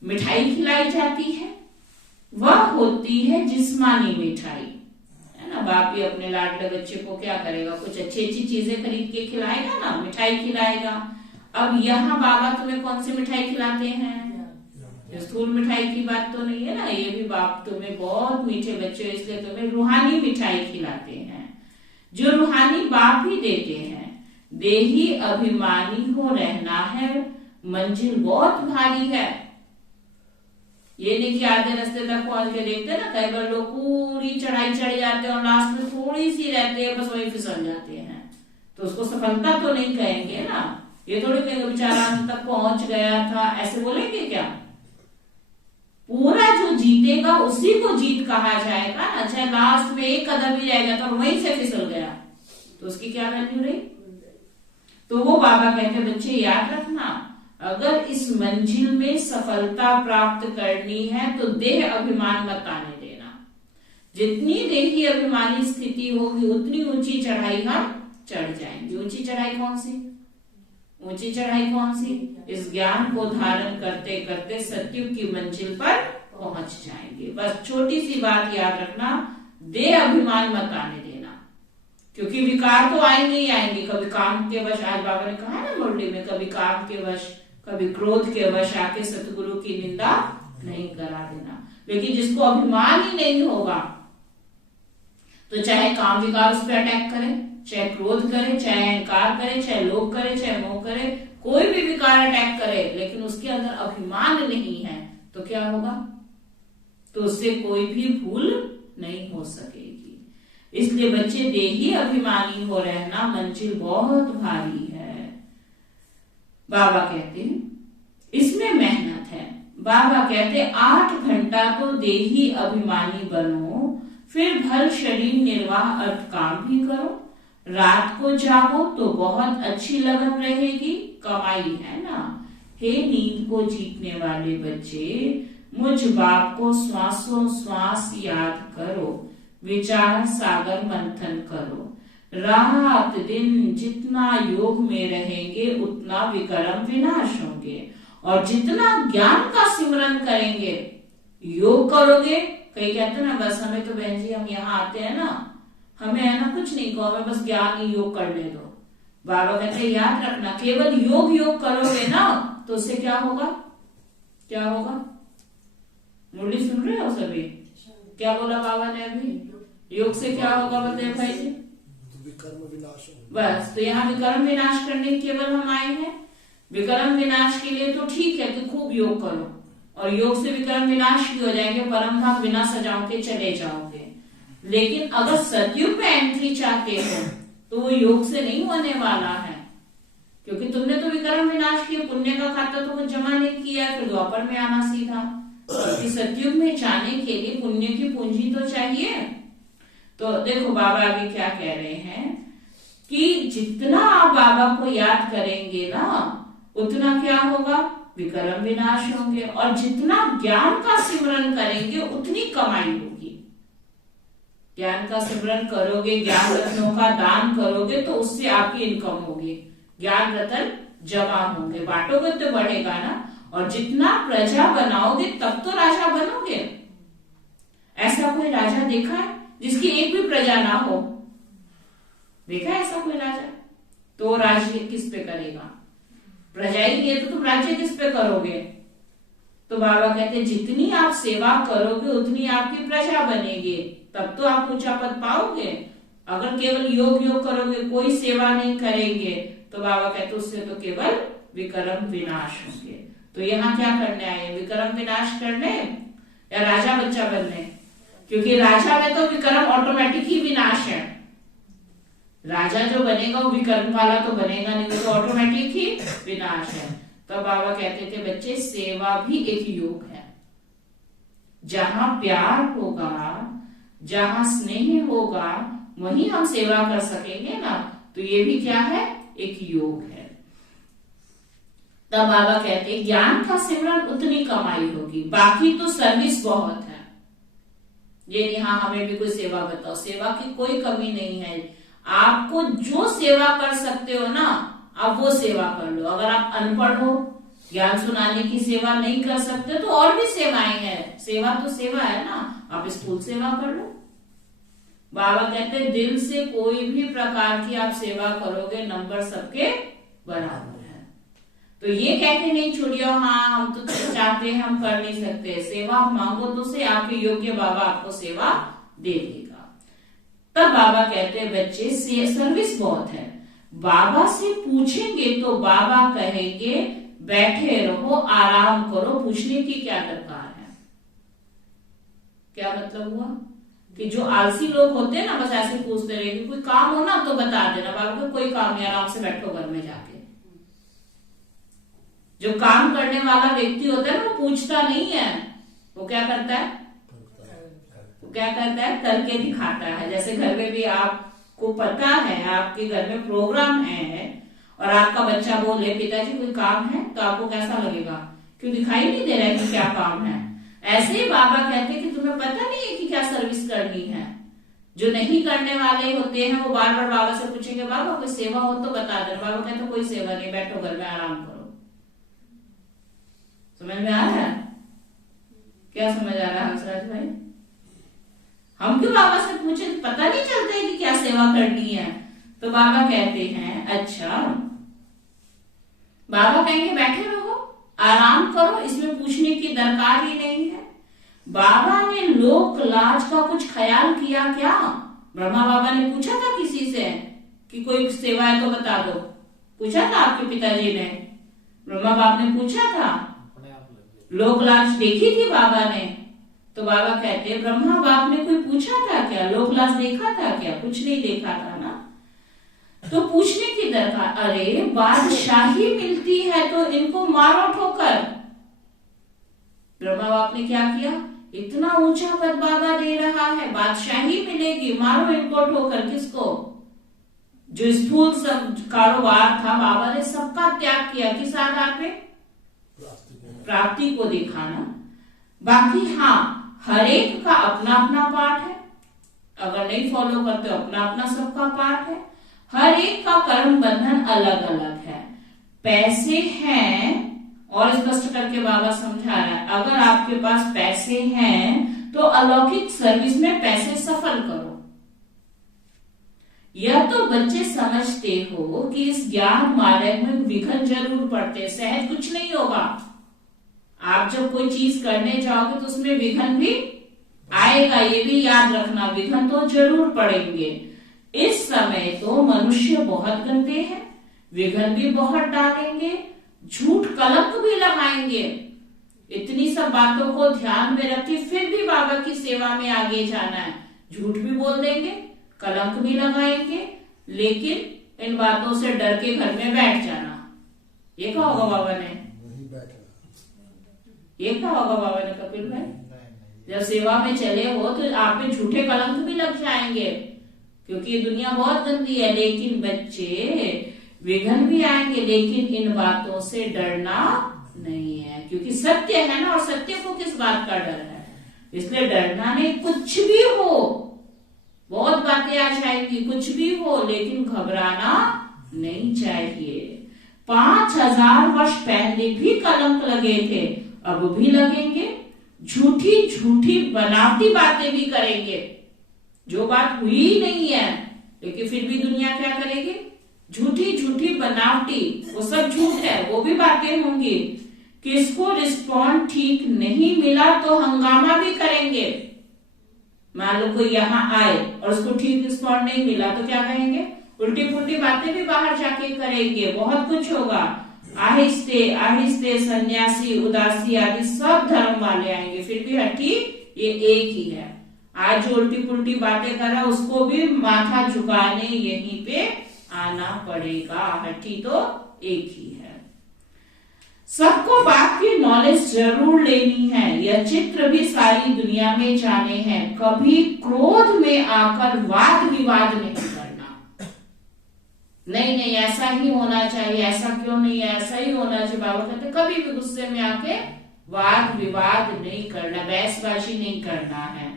मिठाई खिलाई जाती है, वह होती है जिस्मानी मिठाई, है ना। बाप भी अपने लाडले बच्चे को क्या करेगा, कुछ अच्छी अच्छी चीजें खरीद के खिलाएगा ना, मिठाई खिलाएगा। अब यहाँ बाबा तुम्हें कौन सी मिठाई खिलाते हैं, स्थूल मिठाई की बात तो नहीं है ना। ये भी बाप तुम्हें बहुत मीठे बच्चे इसलिए तुम्हें रूहानी मिठाई खिलाते हैं, जो रूहानी बाप ही देते हैं। देही अभिमानी हो रहना है, मंजिल बहुत भारी है। ये नहीं कि आधे रास्ते तक पहुंच के देखते ना, कई बार लोग पूरी चढ़ाई चढ़ जाते हैं और लास्ट में थोड़ी सी रहते हैं, बस वही फिसल जाते हैं, तो उसको सफलता तो नहीं कहेंगे ना। ये थोड़ी कहेंगे बेचारा अंत तक पहुंच गया था, ऐसे बोलेंगे क्या। पूरा जो जीतेगा उसी को जीत कहा जाएगा ना। चाहे लास्ट में एक कदम भी जाएगा तो वहीं से फिसल गया तो उसकी क्या वैल्यू रही। तो वो बाबा कहते बच्चे याद रखना, अगर इस मंजिल में सफलता प्राप्त करनी है तो देह अभिमान मत आने देना। जितनी देही अभिमानी स्थिति होगी उतनी ऊंची चढ़ाई हम चढ़ जाएंगे। ऊंची चढ़ाई कौन सी, ऊंची चढ़ाई कौन सी, इस ज्ञान को धारण करते करते सत्युग की मंजिल पर पहुंच जाएंगे। बस छोटी सी बात याद रखना, देह अभिमान मत आने देना, क्योंकि विकार तो आएंगे ही आएंगे। कभी काम के वश, आज बाबा ने कहा ना मुरली में, कभी काम के वश, कभी क्रोध के वश आके सतगुरु की निंदा नहीं करा देना। लेकिन जिसको अभिमान ही नहीं होगा तो चाहे काम विकार उस पर अटैक करे, चाहे क्रोध करे, चाहे अहंकार करे, चाहे लोभ करे, चाहे मोह करे, कोई भी विकार अटैक करे, लेकिन उसके अंदर अभिमान नहीं है तो क्या होगा, तो उससे कोई भी भूल नहीं हो सकेगी। इसलिए बच्चे देही अभिमानी हो रहना, मंजिल बहुत भारी है। बाबा कहते हैं इसमें मेहनत है। बाबा कहते 8 घंटा तो देही अभिमानी बनो, फिर भल शरीर निर्वाह अर्थ काम भी करो। रात को जागो तो बहुत अच्छी लगन रहेगी, कमाई है ना। हे नींद को जीतने वाले बच्चे, मुझ बाप को श्वासों श्वास याद करो, विचार सागर मंथन करो। रात दिन जितना योग में रहेंगे उतना विकर्म विनाश होंगे, और जितना ज्ञान का सिमरन करेंगे, योग करोगे। कई कहते हैं ना बस हमें तो बहन जी हम यहाँ आते हैं ना, हमें है ना कुछ नहीं कहो, हमें बस ज्ञान ही योग करने दो। बाबा कहते हैं याद रखना, केवल योग करोगे ना तो उससे क्या होगा, क्या होगा। मुरली सुन रहे हो सभी, क्या बोला बाबा ने अभी, योग से क्या होगा बताइए भाई जी, विकर्म विनाश। बस तो यहाँ विकर्म विनाश करने केवल हम आए हैं। विकर्म विनाश के लिए तो ठीक है कि खूब योग करो, और योग से विकर्म विनाश भी हो जाएंगे, परम धाम बिना सजाओ के चले जाओगे। लेकिन अगर सतयुग में एंट्री चाहते हो तो वो योग से नहीं होने वाला है, क्योंकि तुमने तो विकर्म विनाश किया, पुण्य का खाता तो कुछ जमा नहीं किया, फिर द्वापर में आना सीधा। क्योंकि सतयुग में जाने के लिए पुण्य की पूंजी तो चाहिए। तो देखो बाबा अभी क्या कह रहे हैं कि जितना आप बाबा को याद करेंगे ना उतना क्या होगा, विकर्म विनाश होंगे, और जितना ज्ञान का सिमरन करेंगे उतनी कमाई होगी। ज्ञान का सिमरन करोगे, ज्ञान रत्नों का दान करोगे तो उससे आपकी इनकम होगी। ज्ञान रतन जमा होंगे, बांटोगे तो बढ़ेगा ना। और जितना प्रजा बनाओगे तब तो राजा बनोगे। ऐसा कोई राजा देखा है जिसकी एक भी प्रजा ना हो? देखा है ऐसा कोई राजा? तो राज्य किस पे करेगा? प्रजा ही नहीं है तो तुम राज्य किस पे करोगे? तो बाबा कहते हैं जितनी आप सेवा करोगे उतनी आपकी प्रजा बनेगी, तब तो आप ऊंचा पद पाओगे। अगर केवल योग करोगे, कोई सेवा नहीं करेंगे, तो बाबा कहते उससे तो केवल विक्रम विनाश होंगे। तो यहाँ क्या करने आए? विक्रम विनाश करने या राजा बच्चा बनने? क्योंकि राजा में तो विक्रम ऑटोमेटिक ही विनाश है। राजा जो बनेगा वो विक्रम वाला तो बनेगा नहीं, वो तो ऑटोमेटिक ही विनाश है। तो बाबा कहते थे बच्चे सेवा भी एक योग है। जहां प्यार होगा, जहां स्नेह होगा, वहीं हम सेवा कर सकेंगे ना। तो ये भी क्या है? एक योग है। तब बाबा कहते ज्ञान का सिमरन उतनी कमाई होगी, बाकी तो सर्विस बहुत है। ये नहीं हाँ हमें भी कोई सेवा बताओ, सेवा की कोई कमी नहीं है। आपको जो सेवा कर सकते हो ना, आप वो सेवा कर लो। अगर आप अनपढ़ हो, ज्ञान सुनाने की सेवा नहीं कर सकते, तो और भी सेवाएं हैं। सेवा तो सेवा है ना, आप स्थूल सेवा कर लो। बाबा कहते हैं दिल से कोई भी प्रकार की आप सेवा करोगे, नंबर सबके बराबर है। तो ये कहते नहीं छोड़ियो हाँ हम तो चाहते हैं हम कर नहीं सकते, सेवा मांगो तो से आपके योग्य बाबा आपको सेवा दे देगा। तब बाबा कहते हैं बच्चे सर्विस बहुत है। बाबा से पूछेंगे तो बाबा कहेंगे बैठे रहो, आराम करो, पूछने की क्या दरकार है। क्या मतलब हुआ कि जो आलसी लोग होते हैं ना, बस ऐसे पूछते रहेंगे, कोई काम हो ना तो बता देना। बाबा को कोई काम नहीं, आराम से बैठो घर में जाके। जो काम करने वाला व्यक्ति होता है ना, वो पूछता नहीं है, वो क्या करता है? वो क्या करता है? करके दिखाता है। जैसे घर में भी आपको पता है आपके घर में प्रोग्राम है और आपका बच्चा बोले पिताजी कोई काम है, तो आपको कैसा लगेगा? क्यों दिखाई नहीं दे रहा है कि क्या काम है? ऐसे ही बाबा कहते हैं कि तुम्हें पता नहीं है कि क्या सर्विस करनी है। जो नहीं करने वाले होते हैं वो बार बार बाबा से पूछेंगे बाबा कोई सेवा हो तो बता दे। बाबा कहते कोई सेवा नहीं, बैठो घर में आराम करो। समझ में आ रहा है? क्या समझ आ रहा है हंसराज भाई? हम क्यों बाबा से पूछे? पता नहीं चलता है कि क्या सेवा करनी है। तो बाबा कहते हैं अच्छा, बाबा कहेंगे बैठे रहो, आराम करो, इसमें पूछने की दरकार ही नहीं है। बाबा ने लोक लाज का कुछ ख्याल किया क्या? ब्रह्मा बाबा ने पूछा था किसी से कि कोई सेवा है तो बता दो? पूछा था आपके पिताजी ने? ब्रह्मा बाप ने पूछा था? लोक लाज देखी थी बाबा ने? तो बाबा कहते हैं ब्रह्मा बाप ने कोई पूछा था क्या? लोक लाज देखा था क्या? कुछ नहीं देखा था ना। तो पूछने की दरकार, अरे बादशाही मिलती है तो इनको मारो ठोकर। ब्रह्मा बाप ने क्या किया? इतना ऊंचा पद बाबा दे रहा है, बादशाही मिलेगी, मारो इनको ठोकर। किसको? जो स्थूल सब कारोबार था बाबा ने सबका त्याग किया। किस आधार पे? प्राप्ति को दिखाना। बाकी हाँ, हर एक का अपना अपना पाठ है, अगर नहीं फॉलो करते अपना अपना सबका पाठ है। हर एक का कर्म बंधन अलग अलग है। पैसे हैं, और स्पष्ट करके बाबा समझा रहा है, अगर आपके पास पैसे हैं तो अलौकिक सर्विस में पैसे सफल करो। यह तो बच्चे समझते हो कि इस ज्ञान मार्ग में विघ्न जरूर पड़ते, सहज कुछ नहीं होगा। आप जब कोई चीज करने जाओगे तो उसमें विघ्न भी आएगा, ये भी याद रखना, विघ्न तो जरूर पड़ेंगे। इस समय तो मनुष्य बहुत गंदे हैं, विघ्न भी बहुत डालेंगे, झूठ कलंक भी लगाएंगे। इतनी सब बातों को ध्यान में रखे फिर भी बाबा की सेवा में आगे जाना है। झूठ भी बोल देंगे, कलंक भी लगाएंगे, लेकिन इन बातों से डर के घर में बैठ जाना। ये कहा होगा बाबा ने? ये कहा होगा बाबा ने कपिल भाई? जब सेवा में चले हो तो आप में झूठे कलंक भी लग जाएंगे, क्योंकि ये दुनिया बहुत गंदी है। लेकिन बच्चे विघ्न भी आएंगे, लेकिन इन बातों से डरना नहीं है, क्योंकि सत्य है ना, और सत्य को किस बात का डर है? इसलिए डरना नहीं। कुछ भी हो, बहुत बातें आ जाएंगी, कुछ भी हो, लेकिन घबराना नहीं चाहिए। 5000 वर्ष पहले भी कलंक लगे थे, अब भी लगेंगे। झूठी झूठी बनावटी बातें भी करेंगे, जो बात हुई ही नहीं है, लेकिन फिर भी दुनिया क्या करेगी? झूठी झूठी बनावटी, वो सब झूठ है, वो भी बातें होंगी। किसको रिस्पॉन्ड ठीक नहीं मिला तो हंगामा भी करेंगे। मान लो कोई यहाँ आए और उसको ठीक रिस्पॉन्ड नहीं मिला तो क्या कहेंगे? उल्टी पुल्टी बातें भी बाहर जाके करेंगे, बहुत कुछ होगा। आहिस्ते आहिस्ते सन्यासी, उदासी आदि सब धर्म वाले आएंगे, फिर भी हठी ये एक ही है। आज जो उल्टी पुल्टी बातें कर रहा है उसको भी माथा झुकाने यहीं पे आना पड़ेगा, हठी तो एक ही है। सबको बात की नॉलेज जरूर लेनी है, यह चित्र भी सारी दुनिया में जाने हैं। कभी क्रोध में आकर वाद विवाद नहीं करना। नहीं नहीं ऐसा ही होना चाहिए, ऐसा क्यों नहीं है, ऐसा ही होना चाहिए। बाबा कहते कभी भी गुस्से में आके वाद विवाद नहीं करना, बहसबाजी नहीं करना है।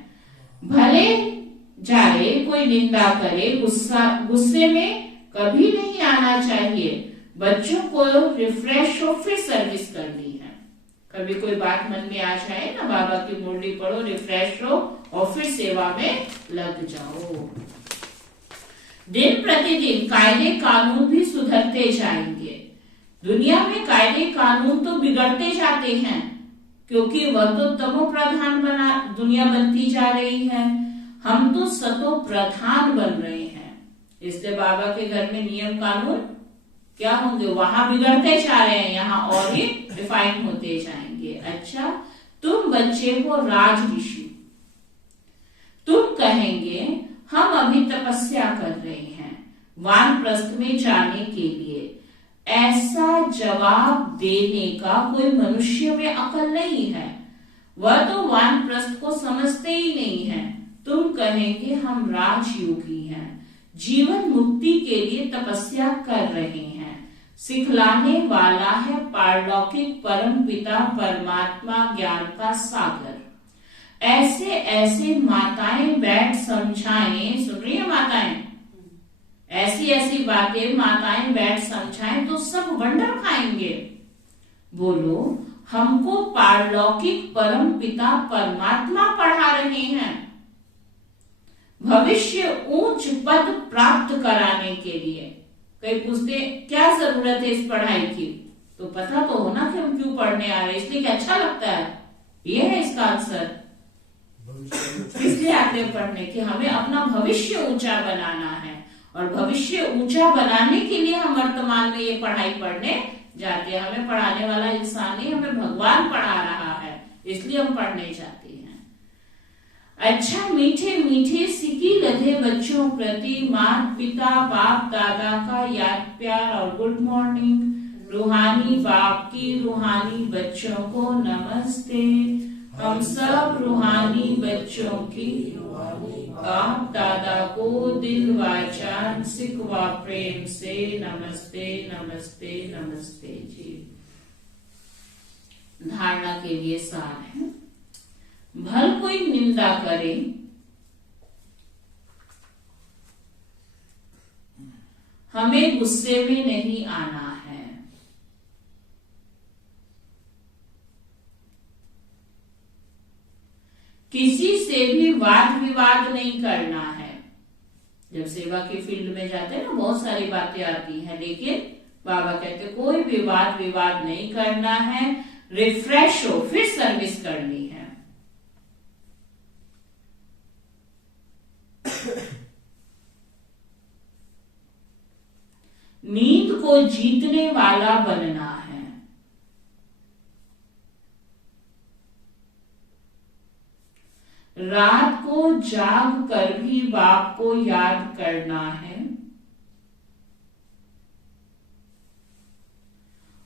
भले जाए कोई निंदा करे, गुस्से में कभी नहीं आना चाहिए। बच्चों को रिफ्रेश हो फिर सर्विस करनी है। कभी कोई बात मन में आ जाए ना, बाबा की मुरली पढ़ो, रिफ्रेश हो और फिर सेवा में लग जाओ। दिन प्रतिदिन कायदे कानून भी सुधरते जाएंगे। दुनिया में कायदे कानून तो बिगड़ते जाते हैं, क्योंकि वह तो तमो प्रधान दुनिया बनती जा रही है, हम तो सतो प्रधान बन रहे हैं। इसलिए बाबा के घर में नियम कानून क्या होंगे? वहां बिगड़ते जा रहे हैं, यहाँ और ही रिफाइन होते जाएंगे। अच्छा, तुम बच्चे हो राज ऋषि, तुम कहेंगे हम अभी तपस्या कर रहे हैं वानप्रस्थ में जाने के लिए। ऐसा जवाब देने का कोई मनुष्य में अकल नहीं है, वह तो वानप्रस्थ को समझते ही नहीं है। तुम कहेंगे हम राजयोगी हैं, जीवन मुक्ति के लिए तपस्या कर रहे हैं। सिखलाने वाला है पारलौकिक परम पिता परमात्मा ज्ञान का सागर। ऐसे ऐसे माताएं बैठ समझाएं, सुन रही है माताएं? ऐसी ऐसी बातें माताएं बैठ समझाएं तो सब वंडर खाएंगे। बोलो, हमको पारलौकिक परम पिता परमात्मा पढ़ा रहे हैं, भविष्य उच्च पद प्राप्त कराने के लिए। कई पूछते क्या जरूरत है इस पढ़ाई की, तो पता तो हो ना कि हम क्यों पढ़ने आ रहे हैं, इसलिए कि अच्छा लगता है। ये है इसका आंसर, इसलिए आते हैं पढ़ने कि हमें अपना भविष्य ऊंचा बनाना है, और भविष्य ऊंचा बनाने के लिए हम वर्तमान में ये पढ़ाई पढ़ने जाते हैं। हमें पढ़ाने वाला इंसान नहीं, हमें भगवान पढ़ा रहा है, इसलिए हम पढ़ने जाते हैं। अच्छा, मीठे मीठे सिकी लधे बच्चों प्रति माता पिता बाप दादा का याद प्यार और गुड मॉर्निंग। रूहानी बाप की रूहानी बच्चों को नमस्ते। हम सब रूहानी बच्चों की बाप दादा को दिल वाचा सिक व प्रेम से नमस्ते नमस्ते नमस्ते जी। धारणा के लिए सार है, भल कोई निंदा करे हमें गुस्से में नहीं आना है। किसी से भी वाद विवाद नहीं करना है। जब सेवा की फील्ड में जाते हैं ना, बहुत सारी बातें आती हैं, लेकिन बाबा कहते कोई भी वाद विवाद नहीं करना है, रिफ्रेश हो फिर सर्विस करनी है। नींद को जीतने वाला बनना है। रात को जाग कर भी बाप को याद करना है,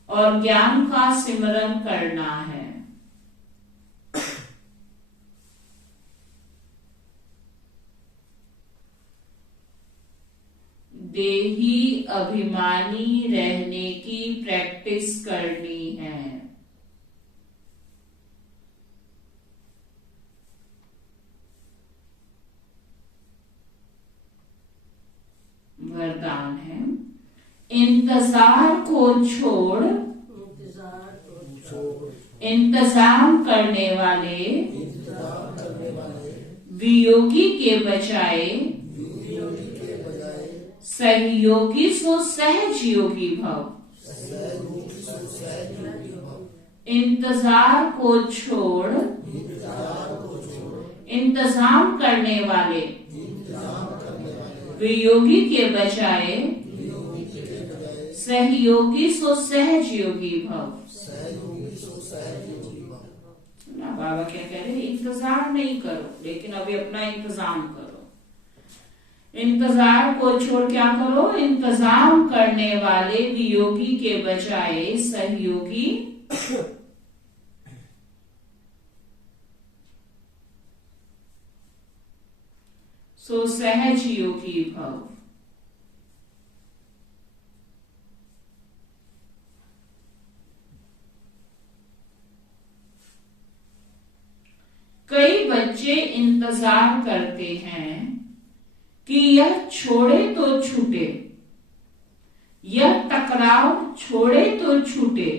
और ज्ञान का सिमरन करना है। देही अभिमानी रहने की प्रैक्टिस करनी है। वरदान है, इंतजार को छोड़ इंतजाम करने वाले वियोगी के बजाय सहयोगी सो सहज योगी भव। इंतजार को छोड़ इंतजाम करने वाले वियोगी के बजाय सहयोगी सो सहज योगी भव। ना बाबा क्या कह रहे हैं, इंतजार नहीं करो लेकिन अभी अपना इंतजाम करो। इंतजार को छोड़ क्या करो, इंतजाम करने वाले वियोगी के बजाय सहयोगी सो सहज योगी भव। कई बच्चे इंतजार करते हैं कि यह छोड़े तो छूटे, यह टकराव छोड़े तो छूटे,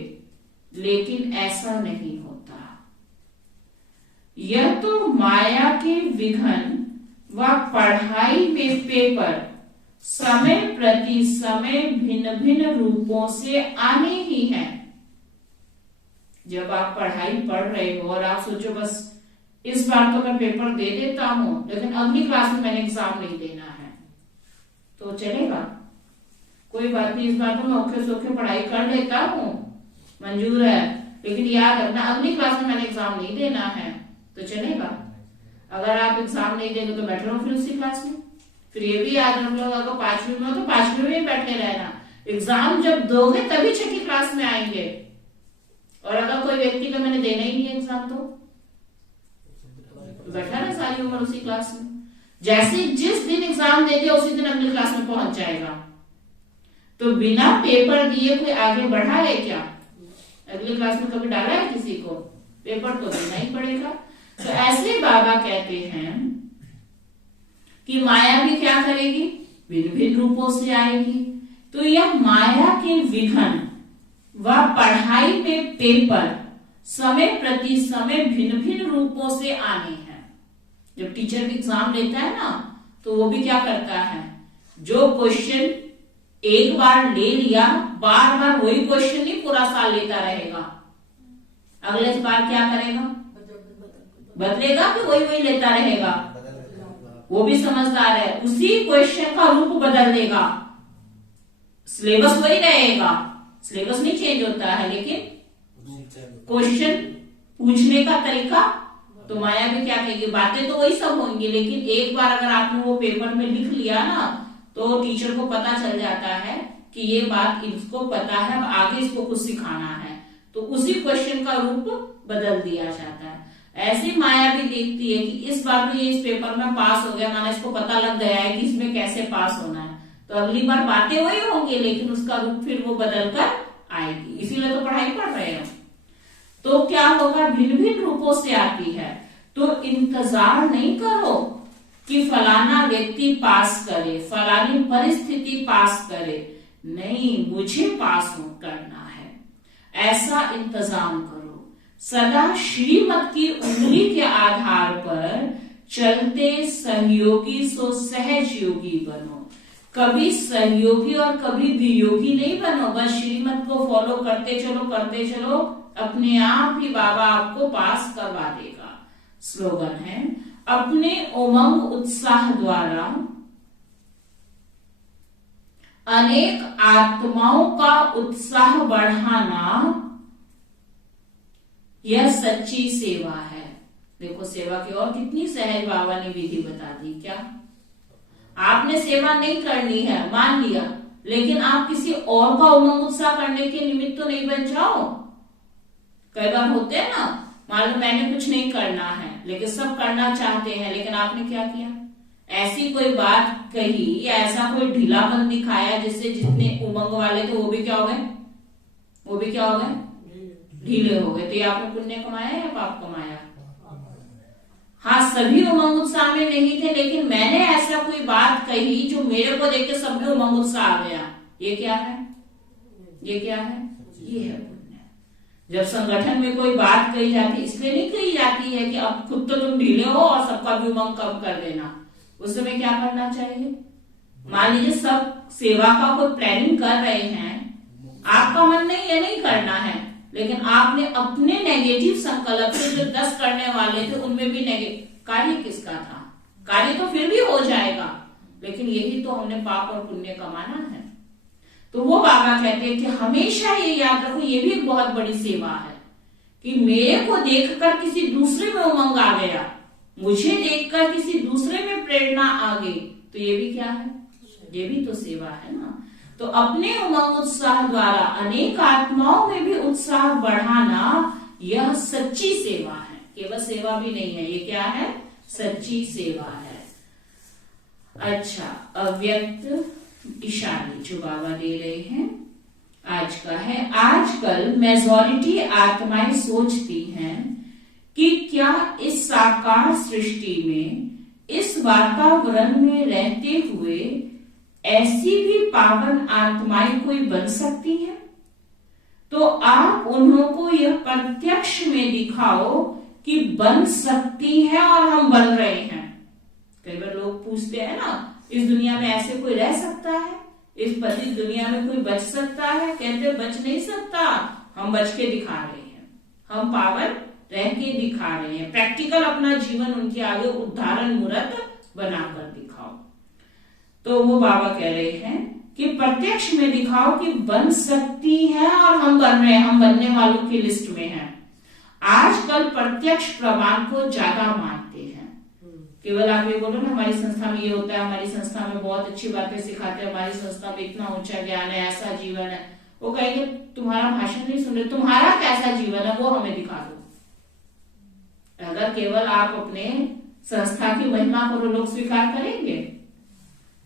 लेकिन ऐसा नहीं होता। यह तो माया के विघन व पढ़ाई में पेपर समय प्रति समय भिन्न भिन्न रूपों से आने ही हैं। जब आप पढ़ाई पढ़ रहे हो और आप सोचो बस इस बार तो मैं पेपर दे देता हूं लेकिन अगली क्लास में मैंने एग्जाम नहीं देना है, तो चलेगा? कोई बात नहीं, इस बार तो मैं औखे सौखे पढ़ाई कर लेता हूं, मंजूर है, लेकिन याद रखना अगली क्लास में मैंने एग्जाम नहीं देना है, तो चलेगा? अगर आप एग्जाम नहीं देंगे तो बैठे रहो फिर उसी क्लास में। फिर ये भी याद रख लो, अगर 5वीं में हो तो 5वीं में बैठे रहना, एग्जाम जब दोगे तभी 6ठी क्लास में आएंगे। और अगर कोई व्यक्ति का मैंने देना ही नहीं एग्जाम तो बैठा रहे सारी उम्र उसी क्लास में। जैसे जिस दिन एग्जाम दे दिया उसी दिन अगली क्लास में पहुंच जाएगा। तो बिना पेपर दिए कोई आगे बढ़ा है क्या? अगली क्लास में कभी डाला है किसी को? पेपर तो देना ही पड़ेगा। तो ऐसे बाबा कहते हैं कि माया भी क्या करेगी, भिन्न भिन्न रूपों से आएगी। तो यह माया के विघन व पढ़ाई में पेपर समय प्रति समय भिन्न भिन्न रूपों से आने हैं। जब टीचर भी एग्जाम लेता है ना तो वो भी क्या करता है, जो क्वेश्चन एक बार ले लिया बार बार वही क्वेश्चन नहीं पूरा साल लेता रहेगा। अगले बार क्या करेगा, बदलेगा कि वही वही लेता रहेगा? वो भी समझदार है, उसी क्वेश्चन का रूप बदल देगा, सिलेबस वही रहेगा, सिलेबस नहीं चेंज होता है लेकिन क्वेश्चन पूछने का तरीका। तो माया भी क्या कहेगी, बातें तो वही सब होंगी लेकिन एक बार अगर आपने वो पेपर में लिख लिया ना तो टीचर को पता चल जाता है कि ये बात इसको पता है, अब आगे इसको कुछ सिखाना है, तो उसी क्वेश्चन का रूप बदल दिया जाता है। ऐसी माया भी देखती है कि इस बार तो ये इस पेपर में पास हो गया, माना इसको पता लग गया है कि इसमें कैसे पास होना है, तो अगली बार बातें वही होंगी लेकिन उसका रूप फिर वो बदल कर आएगी। इसीलिए तो पढ़ाई पढ़ रहे हो। तो क्या होगा, भिन्न भिन्न रूपों से आती है। तो इंतजार नहीं करो कि फलाना व्यक्ति पास करे, फलानी परिस्थिति पास करे, नहीं, मुझे पास करना है, ऐसा इंतजाम करो। सदा श्रीमत की उंगली के आधार पर चलते सहयोगी सो सहज योगी बनो। कभी सहयोगी और कभी वियोगी नहीं बनो, बस श्रीमत को फॉलो करते चलो, अपने आप ही बाबा आपको पास करवा देगा। स्लोगन है, अपने उमंग उत्साह द्वारा अनेक आत्माओं का उत्साह बढ़ाना यह सच्ची सेवा है। देखो सेवा की और कितनी सहज बाबा ने विधि बता दी। क्या आपने सेवा नहीं करनी है मान लिया, लेकिन आप किसी और का उमंग उत्साह करने के निमित्त तो नहीं बन जाओ। कई बार होते हैं ना, मान लो मैंने कुछ नहीं करना है लेकिन सब करना चाहते हैं, लेकिन आपने क्या किया, ऐसी कोई बात कही या ऐसा कोई ढीलापन दिखाया जिससे जितने उमंग वाले थे वो भी क्या हो गए, ढीले हो गए। तो ये आपने पुण्य कमाया या पाप कमाया? हाँ, सभी उमंग उत्साह में नहीं थे लेकिन मैंने ऐसा कोई बात कही जो मेरे को देख के सब में उमंग उत्साह आ गया, ये क्या है? ये क्या है? ये है पुण्य। जब संगठन में कोई बात कही जाती है, इसलिए नहीं कही जाती है कि अब खुद तो तुम ढीले हो और सबका भी उमंग कम कर देना। उस समय क्या करना चाहिए? मान लीजिए सब सेवा का कोई प्लानिंग कर रहे हैं, आपका मन नहीं ये नहीं करना है, लेकिन आपने अपने नेगेटिव संकल्प से जो 10 करने वाले थे उनमें भी नेगेटिव, कार्य किसका था? कार्य तो फिर भी हो जाएगा, लेकिन यही तो हमने पाप और पुण्य कमाना है। तो वो बाबा कहते हैं कि हमेशा ये याद रखो, ये भी एक बहुत बड़ी सेवा है कि मेरे को देखकर किसी दूसरे में उमंग आ गया, मुझे देखकर किसी दूसरे में प्रेरणा आ गई, तो ये भी क्या है? ये भी तो सेवा है ना। तो अपने उमंग उत्साह द्वारा अनेक आत्माओं में भी उत्साह बढ़ाना, यह सच्ची सेवा है। केवल सेवा भी नहीं है, ये क्या है? सच्ची सेवा है। अच्छा, अव्यक्त इशारे जो बाबा दे रहे हैं आज का है, आजकल मेजॉरिटी आत्माएं सोचती हैं कि क्या इस साकार सृष्टि में, इस वातावरण में रहते हुए ऐसी भी पावन आत्माएं कोई बन सकती है? तो आप उन्हों को यह प्रत्यक्ष में दिखाओ कि बन सकती है और हम बन रहे हैं। कई बार लोग पूछते हैं ना, इस दुनिया में ऐसे कोई रह सकता है? इस पतित दुनिया में कोई बच सकता है? कहते बच नहीं सकता, हम बच के दिखा रहे हैं, हम पावन रह के दिखा रहे हैं। प्रैक्टिकल अपना जीवन उनके आगे उदाहरण मूर्त बनाकर दिखाओ। तो वो बाबा कह रहे हैं कि प्रत्यक्ष में दिखाओ कि बन सकती है और हम बन रहे हैं, हम बनने वालों की लिस्ट में हैं। आजकल प्रत्यक्ष प्रमाण को ज्यादा मानते हैं। केवल आप ये बोलो ना हमारी संस्था में ये होता है, हमारी संस्था में बहुत अच्छी बातें सिखाते हैं, हमारी संस्था में इतना ऊंचा ज्ञान है, ऐसा जीवन है। वो कहेंगे तुम्हारा भाषण नहीं सुन रहे, तुम्हारा कैसा जीवन है वो हमें दिखा दो। अगर केवल आप अपने संस्था की महिमा को लोग स्वीकार करेंगे,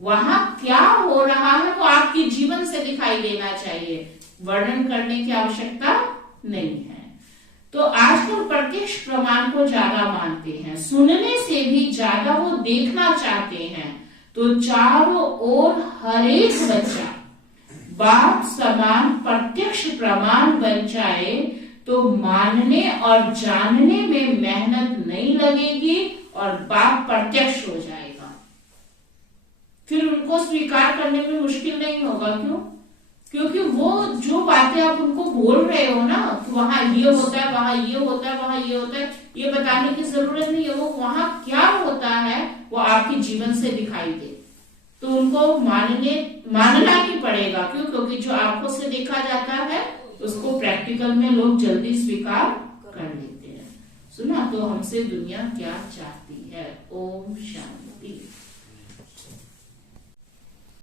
वहां क्या हो रहा है वो आपके जीवन से दिखाई देना चाहिए, वर्णन करने की आवश्यकता नहीं है। तो आजकल प्रत्यक्ष प्रमाण को ज्यादा मानते हैं, सुनने से भी ज्यादा वो देखना चाहते हैं। तो चारों ओर हर एक बच्चा बाप समान प्रत्यक्ष प्रमाण बन जाए तो मानने और जानने में मेहनत नहीं लगेगी और बाप प्रत्यक्ष हो जाएगा। फिर उनको स्वीकार करने में मुश्किल नहीं होगा। क्यों? क्योंकि वो जो बातें आप उनको बोल रहे हो ना, कि वहां ये होता है, वहां ये होता है, वहां ये होता है, ये बताने की जरूरत नहीं है। वो वहां क्या होता है वो आपके जीवन से दिखाई दे, तो उनको मानना ही पड़ेगा। क्यों? क्योंकि जो आंखों से देखा जाता है उसको प्रैक्टिकल में लोग जल्दी स्वीकार कर लेते हैं। सुना? तो हमसे दुनिया क्या चाहती है। ओम शांति।